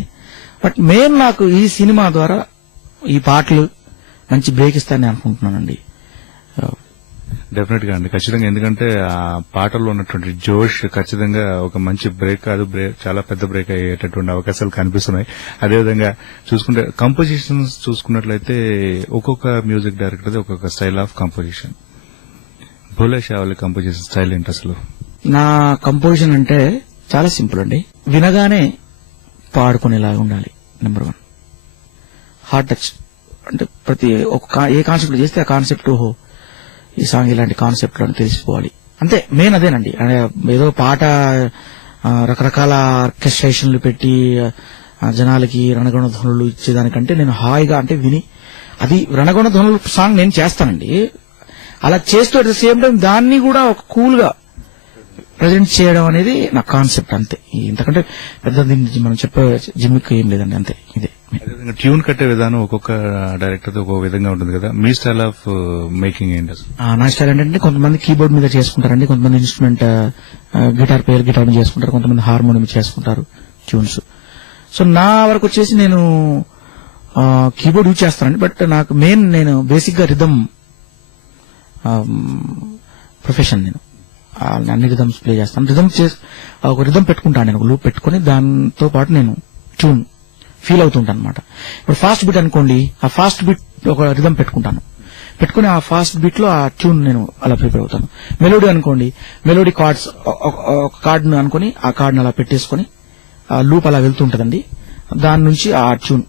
బట్ మెయిన్ నాకు ఈ సినిమా ద్వారా ఈ పాటలు మంచి బ్రేక్ ఇస్తానని అనుకుంటున్నానండి. డెఫినెట్ గా అండి, ఖచ్చితంగా. ఎందుకంటే ఆ పాటల్లో ఉన్నటువంటి జోష్ ఖచ్చితంగా ఒక మంచి బ్రేక్ కాదు, చాలా పెద్ద బ్రేక్ అయ్యేటటువంటి అవకాశాలు కనిపిస్తున్నాయి. అదేవిధంగా చూసుకుంటే కంపోజిషన్స్ చూసుకున్నట్లయితే ఒక్కొక్క మ్యూజిక్ డైరెక్టర్ ఒక్కొక్క style of composition. Bhole Shavali composition style ఏంటి అసలు? నా కంపోజిషన్ అంటే చాలా సింపుల్ అండి. వినగానే పాడుకునేలాగా ఉండాలి. Number 1 heart touch. అంటే ప్రతి ఏ కాన్సెప్ట్ చేస్తే ఆ కాన్సెప్ట్ ఓహో ఈ సాంగ్ ఇలాంటి కాన్సెప్ట్ అని తెలిసిపోవాలి. అంతే, మెయిన్ అదేనండి. ఏదో పాట రకరకాల ఆర్కెస్ట్రేషన్లు పెట్టి జనాలకి రణగణ ధ్వనులు ఇచ్చేదానికంటే నేను హాయిగా అంటే విని అది రణగణ ధ్వనులు సాంగ్ నేను చేస్తానండి. అలా చేస్తూ అట్ ద సేమ్ టైం దాన్ని కూడా ఒక కూల్ గా ప్రజెంట్ చేయడం అనేది నా కాన్సెప్ట్. అంతే, ఇంతకంటే పెద్ద దీన్ని మనం చెప్పే జిమ్మిక్ ఏం లేదండి. అంతే, ఇదే. ట్యూన్ కట్టే విధానం ఒక్కొక్క డైరెక్టర్ ఒక్కొక్క విధంగా ఉంటుంది కదా, మీ స్టైల్ ఆఫ్ మేకింగ్ ఏంటి? నా స్టైల్ ఏంటంటే కొంతమంది కీబోర్డ్ మీద చేసుకుంటారండి, కొంతమంది ఇన్స్ట్రుమెంట్ గిటార్ మీద చేసుకుంటారు, కొంతమంది హార్మోనియం చేసుకుంటారు ట్యూన్స్. సో నా వరకు వచ్చేసి నేను కీబోర్డ్ యూజ్ చేస్తానండి. బట్ నాకు మెయిన్ నేను బేసిక్ గా రిథమ్ ప్రొఫెషన్. నేను అన్ని రిథమ్స్ ప్లే చేస్తాను. ఒక రిథమ్ పెట్టుకుంటాను నేను, ఒక లూప్ పెట్టుకుని దాంతో పాటు నేను ట్యూన్ ఫీల్ అవుతుంటాను అనమాట. ఇప్పుడు ఫాస్ట్ బీట్ అనుకోండి, ఆ ఫాస్ట్ బీట్ ఒక రిథమ్ పెట్టుకుని ఆ ఫాస్ట్ బీట్ లో ఆ ట్యూన్ నేను అలా ప్రిపేర్ అవుతాను. మెలోడీ అనుకోండి, మెలోడీ కార్డ్స్ ఒక కార్డ్ ను అనుకుని ఆ కార్డ్ అలా పెట్టేసుకుని ఆ లూప్ అలా వెళ్తుంటదండి. దాని నుంచి ఆ ట్యూన్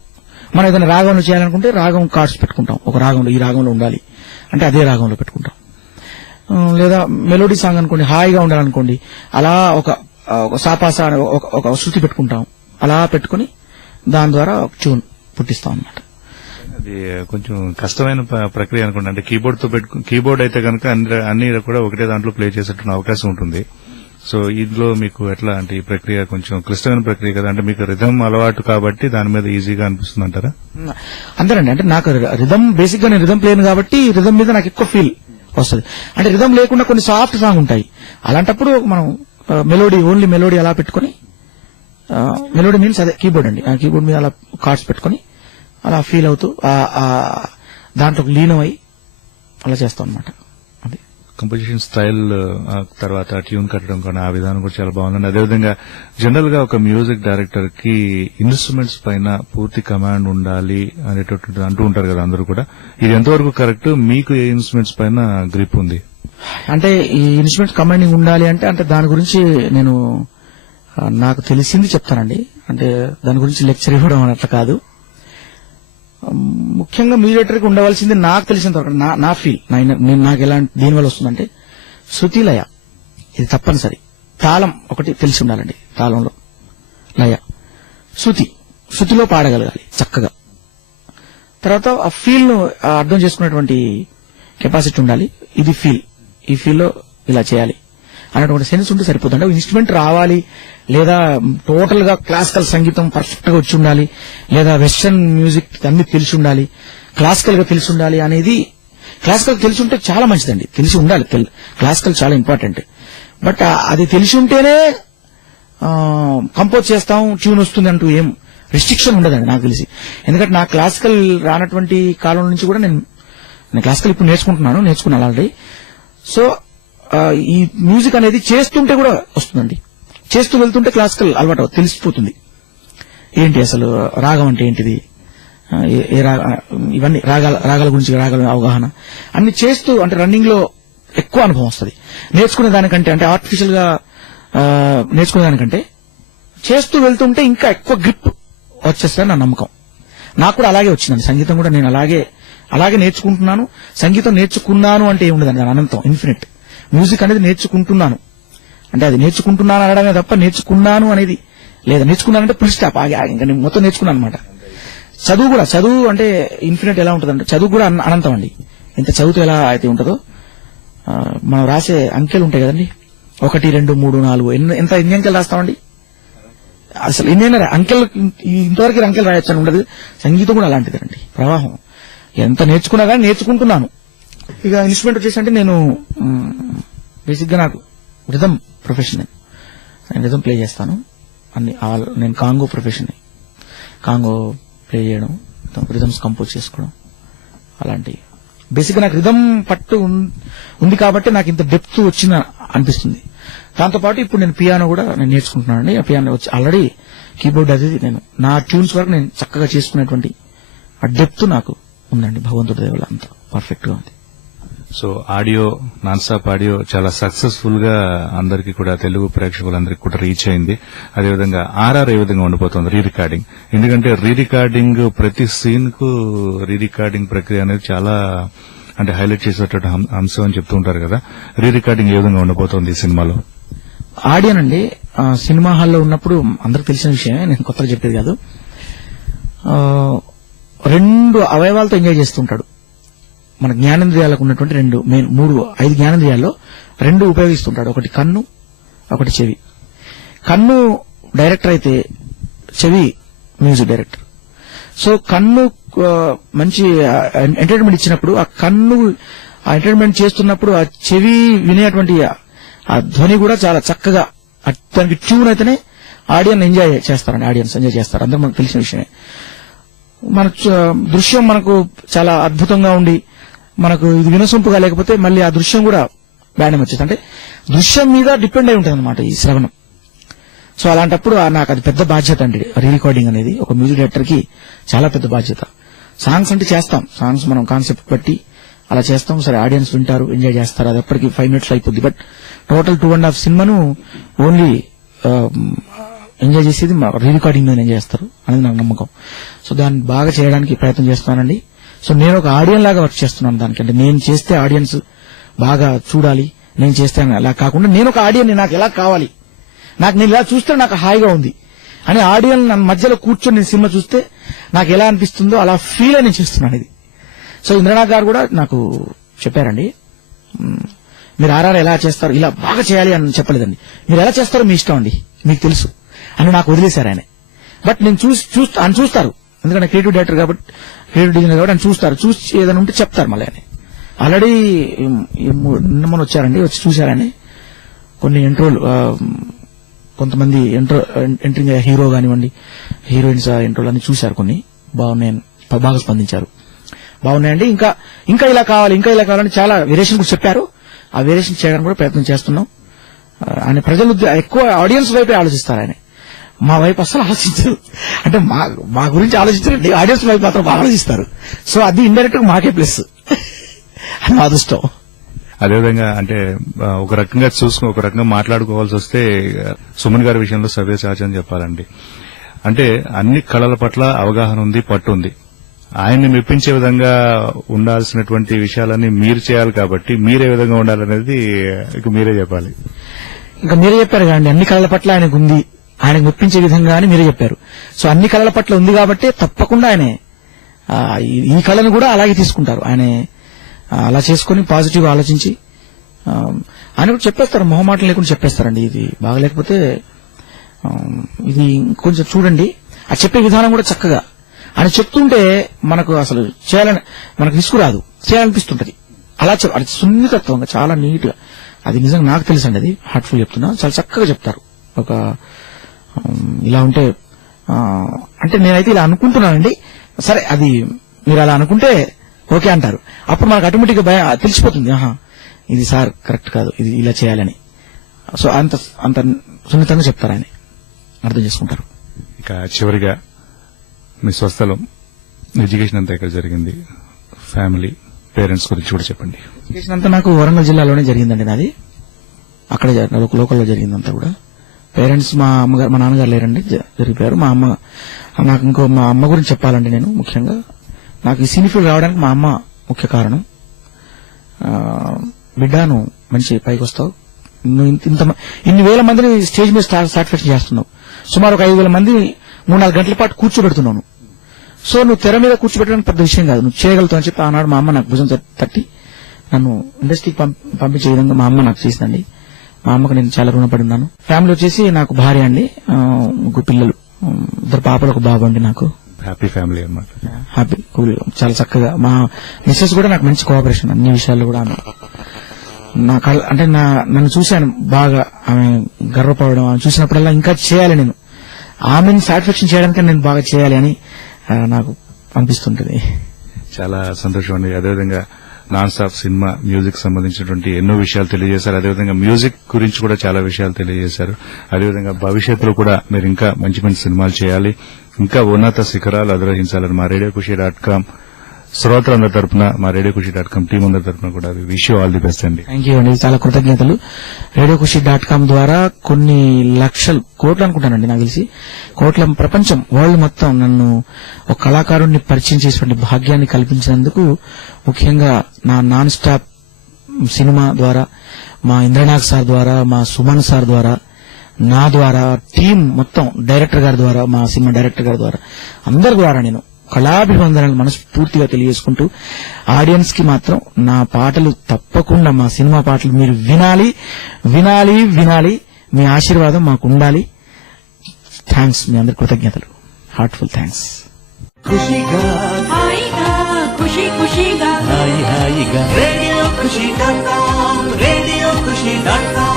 మనం ఏదైనా రాగంలో చేయాలనుకుంటే రాగం కార్డ్స్ పెట్టుకుంటాం. ఒక రాగంలో ఈ రాగంలో ఉండాలి అంటే అదే రాగంలో పెట్టుకుంటాం. లేదా మెలోడీ సాంగ్ అనుకోండి, హాయిగా ఉండాలనుకోండి, అలా ఒక సాపాస ఒక శృతి పెట్టుకుంటాం. అలా పెట్టుకుని దాని ద్వారా ఒక ట్యూన్ పుట్టిస్తాం అన్నమాట. అది కొంచెం కష్టమైన ప్రక్రియ అనుకోండి. అంటే కీబోర్డ్ అయితే కనుక అన్ని కూడా ఒకటే దాంట్లో ప్లే చేసేటువంటి అవకాశం ఉంటుంది. సో ఇందులో మీకు ఎట్లా అంటే ఈ ప్రక్రియ కొంచెం క్లిష్టమైన ప్రక్రియ కదా, అంటే మీకు రిథమ్ అలవాటు కాబట్టి దాని మీద ఈజీగా అనిపిస్తుంది అంటారా? అంతేనండి. అంటే నాకు రిథమ్ బేసిక్ గా నేను రిథమ్ ప్లేను కాబట్టి రిథమ్ మీద నాకు ఎక్కువ ఫీల్ వస్తుంది. అంటే రిథమ్ లేకుండా కొన్ని సాఫ్ట్ సాంగ్ ఉంటాయి, అలాంటప్పుడు మనం ఓన్లీ మెలోడీ అలా పెట్టుకుని, మెలోడీ మీన్స్ అదే కీబోర్డ్ అండి, ఆ కీబోర్డ్ మీద అలా కార్డ్స్ పెట్టుకుని అలా ఫీల్ అవుతూ దాంట్లో లీనమై అలా చేస్తాం అనమాట. అది కంపోజిషన్ స్టైల్. తర్వాత ట్యూన్ కట్టడం కూడా ఆ విధానం కూడా చాలా బాగుందండి. అదేవిధంగా జనరల్ గా ఒక మ్యూజిక్ డైరెక్టర్ కి ఇన్స్ట్రుమెంట్స్ పైన పూర్తి కమాండ్ ఉండాలి అనేటటువంటి అంటూ ఉంటారు కదా అందరూ కూడా. ఇది ఎంతవరకు కరెక్ట్? మీకు ఏ ఇన్స్ట్రుమెంట్స్ పైన గ్రిప్ ఉంది? అంటే ఈ ఇన్స్ట్రుమెంట్స్ కమాండింగ్ ఉండాలి అంటే దాని గురించి నేను నాకు తెలిసింది చెప్తానండి. అంటే దాని గురించి లెక్చర్ ఇవ్వడం అన్నట్లు కాదు. ముఖ్యంగా మ్యూజిక్ ఉండవలసింది నాకు తెలిసినంత వరకు నా ఫీల్ నాకు ఎలాంటి దీనివల్ల వస్తుందంటే శృతి లయ, ఇది తప్పనిసరి. తాళం ఒకటి తెలిసి ఉండాలండి, తాళంలో లయ, శృతిలో పాడగలగాలి చక్కగా. తర్వాత ఆ ఫీల్ ను అర్థం చేసుకునేటువంటి కెపాసిటీ ఉండాలి. ఇది ఫీల్, ఈ ఫీల్ లో ఇలా చేయాలి అనేటువంటి సెన్స్ ఉంటే సరిపోతుంది. ఇన్స్ట్రుమెంట్ రావాలి, లేదా టోటల్ గా క్లాసికల్ సంగీతం పర్ఫెక్ట్ గా వచ్చి ఉండాలి, లేదా వెస్టర్న్ మ్యూజిక్ అన్ని తెలిసి ఉండాలి, క్లాసికల్ గా తెలిసి ఉండాలి అనేది. క్లాసికల్ తెలిసి ఉంటే చాలా మంచిదండి, తెలిసి ఉండాలి. క్లాసికల్ చాలా ఇంపార్టెంట్. బట్ అది తెలిసి ఉంటేనే కంపోజ్ చేస్తాం, ట్యూన్ వస్తుంది అంటూ ఏం రిస్ట్రిక్షన్ ఉండదండి నాకు తెలిసి. ఎందుకంటే నా క్లాసికల్ రానటువంటి కాలం నుంచి కూడా నేను క్లాసికల్ ఇప్పుడు నేర్చుకున్నాను ఆల్రెడీ. సో ఈ మ్యూజిక్ అనేది చేస్తుంటే కూడా వస్తుందండి, చేస్తూ వెళ్తుంటే క్లాసికల్ అలవాటు తెలిసిపోతుంది. ఏంటి అసలు రాగం అంటే ఏంటిది, ఇవన్నీ రాగాల గురించి రాగాల అవగాహన అన్ని చేస్తూ, అంటే రన్నింగ్ లో ఎక్కువ అనుభవం వస్తుంది. నేర్చుకునే దానికంటే, అంటే ఆర్టిఫిషియల్ గా నేర్చుకునే దానికంటే చేస్తూ వెళ్తుంటే ఇంకా ఎక్కువ గ్రిప్ వచ్చేస్తుంది నా నమ్మకం. నాకు కూడా అలాగే వచ్చిందండి. సంగీతం కూడా నేను అలాగే నేర్చుకుంటున్నాను. సంగీతం నేర్చుకున్నాను అంటే ఏముండదండి, దాని అనంతం ఇన్ఫినిట్. మ్యూజిక్ అనేది నేర్చుకుంటున్నాను అంటే అది నేర్చుకుంటున్నాను అనడమే తప్ప నేర్చుకున్నాను అనేది లేదా. నేర్చుకున్నానంటే ఫుల్ స్టాప్, ఇంకా నేను మొత్తం నేర్చుకున్నాను అనమాట. చదువు అంటే ఇన్ఫినిట్ ఎలా ఉంటుందంటే చదువు కూడా అనంతం అండి. ఇంత చదువుతో ఎలా అయితే ఉంటుందో మనం రాసే అంకెలు ఉంటాయి కదండి, 1, 2, 3, 4 ఎన్ని అంకెలు రాస్తామండి అసలు. ఎన్నైనా అంకెలు ఇంతవరకు అంకెలు రాయొచ్చని ఉండదు. సంగీతం కూడా అలాంటిదండి, ప్రవాహం. ఎంత నేర్చుకున్నా కానీ నేర్చుకుంటున్నాను. ఇక ఇన్స్ట్రుమెంట్ వచ్చేసి అంటే నేను బేసిక్ గా నాకు రిథమ్ ప్రొఫెషన్. నేను రిథం ప్లే చేస్తాను. నేను కాంగో ప్రొఫెషన్, కాంగో ప్లే చేయడం, రిథమ్స్ కంపోజ్ చేసుకోవడం అలాంటి. బేసిక్ గా నాకు రిథం పట్టు ఉంది కాబట్టి నాకు ఇంత డెప్త్ వచ్చింది అనిపిస్తుంది. దాంతోపాటు ఇప్పుడు నేను పియానో కూడా నేను నేర్చుకుంటున్నానండి. ఆ పియానో వచ్చి ఆల్రెడీ కీబోర్డ్ అది నేను నా ట్యూన్స్ వరకు నేను చక్కగా చేసుకునేటువంటి ఆ డెప్త్ నాకు ఉందండి. భగవంతుడి దయ వల్ల అంత పర్ఫెక్ట్ గా ఉంది. So audio, non stop audio చాలా సక్సెస్ఫుల్ గా అందరికీ కూడా, తెలుగు ప్రేక్షకులందరికీ కూడా రీచ్ అయింది. అదేవిధంగా ఆర్ఆర్ ఏ విధంగా ఉండిపోతుంది రీ రికార్డింగ్, ఎందుకంటే రీ రికార్డింగ్ ప్రతి సీన్ కు రీ రికార్డింగ్ ప్రక్రియ అనేది చాలా అంటే హైలైట్ చేసేటటువంటి అంశం అని చెప్తూ ఉంటారు కదా. రీ రికార్డింగ్ ఏ విధంగా ఉండిపోతుంది ఈ సినిమాలో? ఆడియన్ అండి సినిమా హాల్లో ఉన్నప్పుడు అందరికి తెలిసిన విషయమే, నేను కొత్తగా చెప్పేది కాదు. 2 అవయవాలతో ఎంజాయ్ చేస్తుంటాడు. మన జ్ఞానేంద్రియాలకు ఉన్నటువంటి 5 జ్ఞానేంద్రియాల్లో 2 ఉపయోగిస్తుంటాడు. ఒకటి కన్ను, ఒకటి చెవి. కన్ను డైరెక్టర్ అయితే చెవి మ్యూజిక్ డైరెక్టర్. సో కన్ను మంచి ఎంటర్టైన్మెంట్ ఇచ్చినప్పుడు ఆ కన్ను ఆ ఎంటర్టైన్మెంట్ చేస్తున్నప్పుడు ఆ చెవి వినేటువంటి ఆ ధ్వని కూడా చాలా చక్కగా దానికి ట్యూన్ అయితేనే ఆడియన్స్ ఎంజాయ్ చేస్తారు. అందరూ మనకు తెలిసిన విషయమే. మన దృశ్యం మనకు చాలా అద్భుతంగా ఉండి మనకు ఇది వినసొంపుగా లేకపోతే మళ్ళీ ఆ దృశ్యం కూడా బ్యాడ్ వచ్చేది. అంటే దృశ్యం మీద డిపెండ్ అయి ఉంటుంది అనమాట ఈ శ్రవణం. సో అలాంటప్పుడు నాకు అది పెద్ద బాధ్యత అండి. రీ రికార్డింగ్ అనేది ఒక మ్యూజిక్ డైరెక్టర్ కి చాలా పెద్ద బాధ్యత. సాంగ్స్ అంటే చేస్తాం, సాంగ్స్ మనం కాన్సెప్ట్ బట్టి అలా చేస్తాం. సరే ఆడియన్స్ వింటారు, ఎంజాయ్ చేస్తారు, అది ఎప్పటికీ 5 minutes అయిపోద్ది. బట్ టోటల్ 2.5 సినిమాను ఓన్లీ ఎంజాయ్ చేసేది రీ రికార్డింగ్ మీద ఎంజాయ్ చేస్తారు అనేది నాకు నమ్మకం. సో దాన్ని బాగా చేయడానికి ప్రయత్నం చేస్తున్నానండి. సో నేను ఒక ఆడియన్ లాగా వర్క్ చేస్తున్నాను దానికి. అంటే నేను చేస్తే ఆడియన్స్ బాగా చూడాలి, నేను చేస్తే అలా కాకుండా నేను ఒక ఆడియన్, నాకు ఎలా కావాలి, నేను ఇలా చూస్తే నాకు హాయిగా ఉంది అని ఆడియన్ నన్ను మధ్యలో కూర్చొని నేను సినిమా చూస్తే నాకు ఎలా అనిపిస్తుందో అలా ఫీల్ అని చేస్తున్నాను ఇది. సో ఇంద్రనాథ్ గారు కూడా నాకు చెప్పారండి, మీరు ఆర్ఆర్ ఎలా చేస్తారు, ఇలా బాగా చేయాలి అని చెప్పలేదండి. మీరు ఎలా చేస్తారో మీ ఇష్టం అండి, మీకు తెలుసు అని నాకు వదిలేశారు ఆయన. బట్ నేను ఆయన చూస్తారు, ఎందుకంటే క్రియేటివ్ డైరెక్టర్ కాబట్టి, క్రియేటివ్ డిజైనర్ కాబట్టి ఆయన చూసి ఏదైనా ఉంటే చెప్తారు మళ్ళీ అని. ఆల్రెడీ నిన్న మొన్న వచ్చారండి, వచ్చి చూశారని కొన్ని ఇంట్రోలు, కొంతమంది ఎంట్రింగ్ హీరో కానివ్వండి, హీరోయిన్స్ ఇంట్రోలు అన్ని చూశారు, కొన్ని బాగా స్పందించారు, బాగున్నాయండి, ఇంకా ఇలా కావాలని చాలా వేరియేషన్ కూడా చెప్పారు. ఆ వేరియేషన్ చేయడానికి కూడా ప్రయత్నం చేస్తున్నాం. ఆయన ప్రజలు ఎక్కువ ఆడియన్స్ వైపే ఆలోచిస్తారు, ఆయన మా వైపు అసలు ఆలోచించరు. అంటే మా గురించి ఆలోచించారండి, ఆడియన్స్ వైపు మాత్రం ఆలోచిస్తారు. సో అది ఇండైరెక్ట్ గా మాకే ప్లస్ అని మా అదృష్టం. అదేవిధంగా అంటే ఒక రకంగా మాట్లాడుకోవాల్సి వస్తే సుమన్ గారి విషయంలో సవ్య సహజం చెప్పాలండి. అంటే అన్ని కళల పట్ల అవగాహన ఉంది, పట్టు ఉంది. ఆయన్ని మెప్పించే విధంగా ఉండాల్సినటువంటి విషయాలన్నీ మీరు చేయాలి కాబట్టి మీరే విధంగా ఉండాలనేది ఇక మీరే చెప్పాలి. ఇంకా మీరే చెప్పారు కదండి, అన్ని కళల పట్ల ఆయనకు ఉంది, ఆయనకు మెప్పించే విధంగా అని మీరే చెప్పారు. సో అన్ని కళల పట్ల ఉంది కాబట్టి తప్పకుండా ఆయన ఈ కళను కూడా అలాగే తీసుకుంటారు. ఆయన అలా చేసుకుని పాజిటివ్ ఆలోచించి ఆయన కూడా చెప్పేస్తారు, మొహమాటం లేకుండా చెప్పేస్తారండి. ఇది బాగలేకపోతే ఇది కొంచెం చూడండి, ఆ చెప్పే విధానం కూడా చక్కగా ఆయన చెప్తుంటే మనకు అసలు చేయాలని మనకు విసుగురాదు, చేయాలనిపిస్తుంటది. అలా అది సున్నితత్వంగా చాలా నీట్ గా, అది నిజంగా నాకు తెలుసండి, అది హార్ట్ఫుల్ చెప్తున్నా, చాలా చక్కగా చెప్తారు. ఒక ఇలా ఉంటే అంటే నేనైతే ఇలా అనుకుంటున్నానండి, సరే అది మీరు అలా అనుకుంటే ఓకే అంటారు. అప్పుడు మనకు ఆటోమేటిక్ గా తెలిసిపోతుంది, ఇది సార్ కరెక్ట్ కాదు, ఇది ఇలా చేయాలని. సో అంత సున్నితంగా చెప్తారు, ఆయన అర్థం చేసుకుంటారు. ఇక చివరిగా మీ స్వస్థలం ఎడ్యుకేషన్ అంతా ఎక్కడ జరిగింది, ఫ్యామిలీ పేరెంట్స్ గురించి కూడా చెప్పండి. ఎడ్యుకేషన్ అంతా నాకు వరంగల్ జిల్లాలోనే జరిగిందండి, నాది అక్కడే లోకల్లో జరిగిందంతా కూడా. పేరెంట్స్ మా నాన్నగారు లేరండి, జరిగిపోయారు. మా అమ్మ గురించి చెప్పాలండి. నేను ముఖ్యంగా నాకు ఈ సినీ ఫీల్డ్ రావడానికి మా అమ్మ ముఖ్య కారణం. బిడ్డ నువ్వు మంచి పైకి వస్తావు, నువ్వు ఇన్ని వేల మందిని స్టేజ్ మీద సాటిస్ఫాక్షన్ చేస్తున్నావు, సుమారు ఒక 5,000 మంది 3-4 గంటల పాటు కూర్చోబెడుతున్నాను. సో నువ్వు తెర మీద కూర్చోబెట్టడం పెద్ద విషయం కాదు, నువ్వు చేయగలుగుతావు అని చెప్పి ఆనాడు మా అమ్మ నాకు భుజం తట్టి నన్ను ఇండస్ట్రీకి పంపించే విధంగా మా అమ్మ నాకు చేసిందండి. మా అమ్మకు నేను చాలా రుణపడి ఉన్నాను. ఫ్యామిలీ వచ్చేసి నాకు భార్య అండి, 3 పిల్లలు, 2 పాపలు, 1 బాబు అండి. నాకు హ్యాపీ ఫ్యామిలీ అన్నమాట. హ్యాపీ, కూల్, చాలా చక్కగా. మా మిస్సెస్ కూడా నాకు మంచి కోఆపరేషన్ అన్ని విషయాల్లో కూడా. నా కళ్ళ అంటే నన్ను చూశాను బాగా ఆమె గర్వపడడం ఆమె చూసినప్పుడల్లా ఇంకా చేయాలి నేను ఆమెను సాటిస్ఫాక్షన్ చేయడానికి నేను బాగా చేయాలి అని నాకు అనిపిస్తుంటది. చాలా సంతోషం అండి. అదేవిధంగా నాన్ స్టాప్ సినిమా మ్యూజిక్ సంబంధించినటువంటి ఎన్నో విషయాలు తెలియజేశారు. అదేవిధంగా మ్యూజిక్ గురించి కూడా చాలా విషయాలు తెలియజేశారు. అదేవిధంగా భవిష్యత్తులో కూడా మీరు ఇంకా మంచి మంచి సినిమాలు చేయాలి, ఇంకా ఉన్నత శిఖరాలు అధిరోహించాలని మా RadioKhushi.com శ్రోతలందరి తరపున, మా RadioKhushi.com టీం అందరి తరపున కూడా wish you all the best అండి. థ్యాంక్ యూ అండి, చాలా కృతజ్ఞతలు. RadioKhushi.com ద్వారా కొన్ని లక్షలు కోట్లు అనుకుంటానండి, నాకు తెలిసి కోట్ల ప్రపంచం వరల్డ్ మొత్తం నన్ను ఒక కళాకారుడిని పరిచయం చేసేటువంటి భాగ్యాన్ని కల్పించినందుకు, ముఖ్యంగా నా నాన్ స్టాప్ సినిమా ద్వారా, మా ఇంద్రనాథ్ సార్ ద్వారా, మా సుమన్ సార్ ద్వారా, నా ద్వారా, టీం మొత్తం డైరెక్టర్ గారి ద్వారా, మా సినిమా డైరెక్టర్ గారి ద్వారా, అందరి ద్వారా నేను కళాభివందనలు మనస్ఫూర్తిగా తెలియజేసుకుంటూ, ఆడియన్స్ కి మాత్రం నా పాటలు తప్పకుండా, మా సినిమా పాటలు మీరు వినాలి వినాలి వినాలి, మీ ఆశీర్వాదం మాకు ఉండాలి. థ్యాంక్స్, మీ అందరి కృతజ్ఞతలు, హార్ట్ఫుల్ థ్యాంక్స్. ఖుషిగా హాయిగా ఖుషి ఖుషిగా హాయిగా RadioKhushi.com, RadioKhushi.com.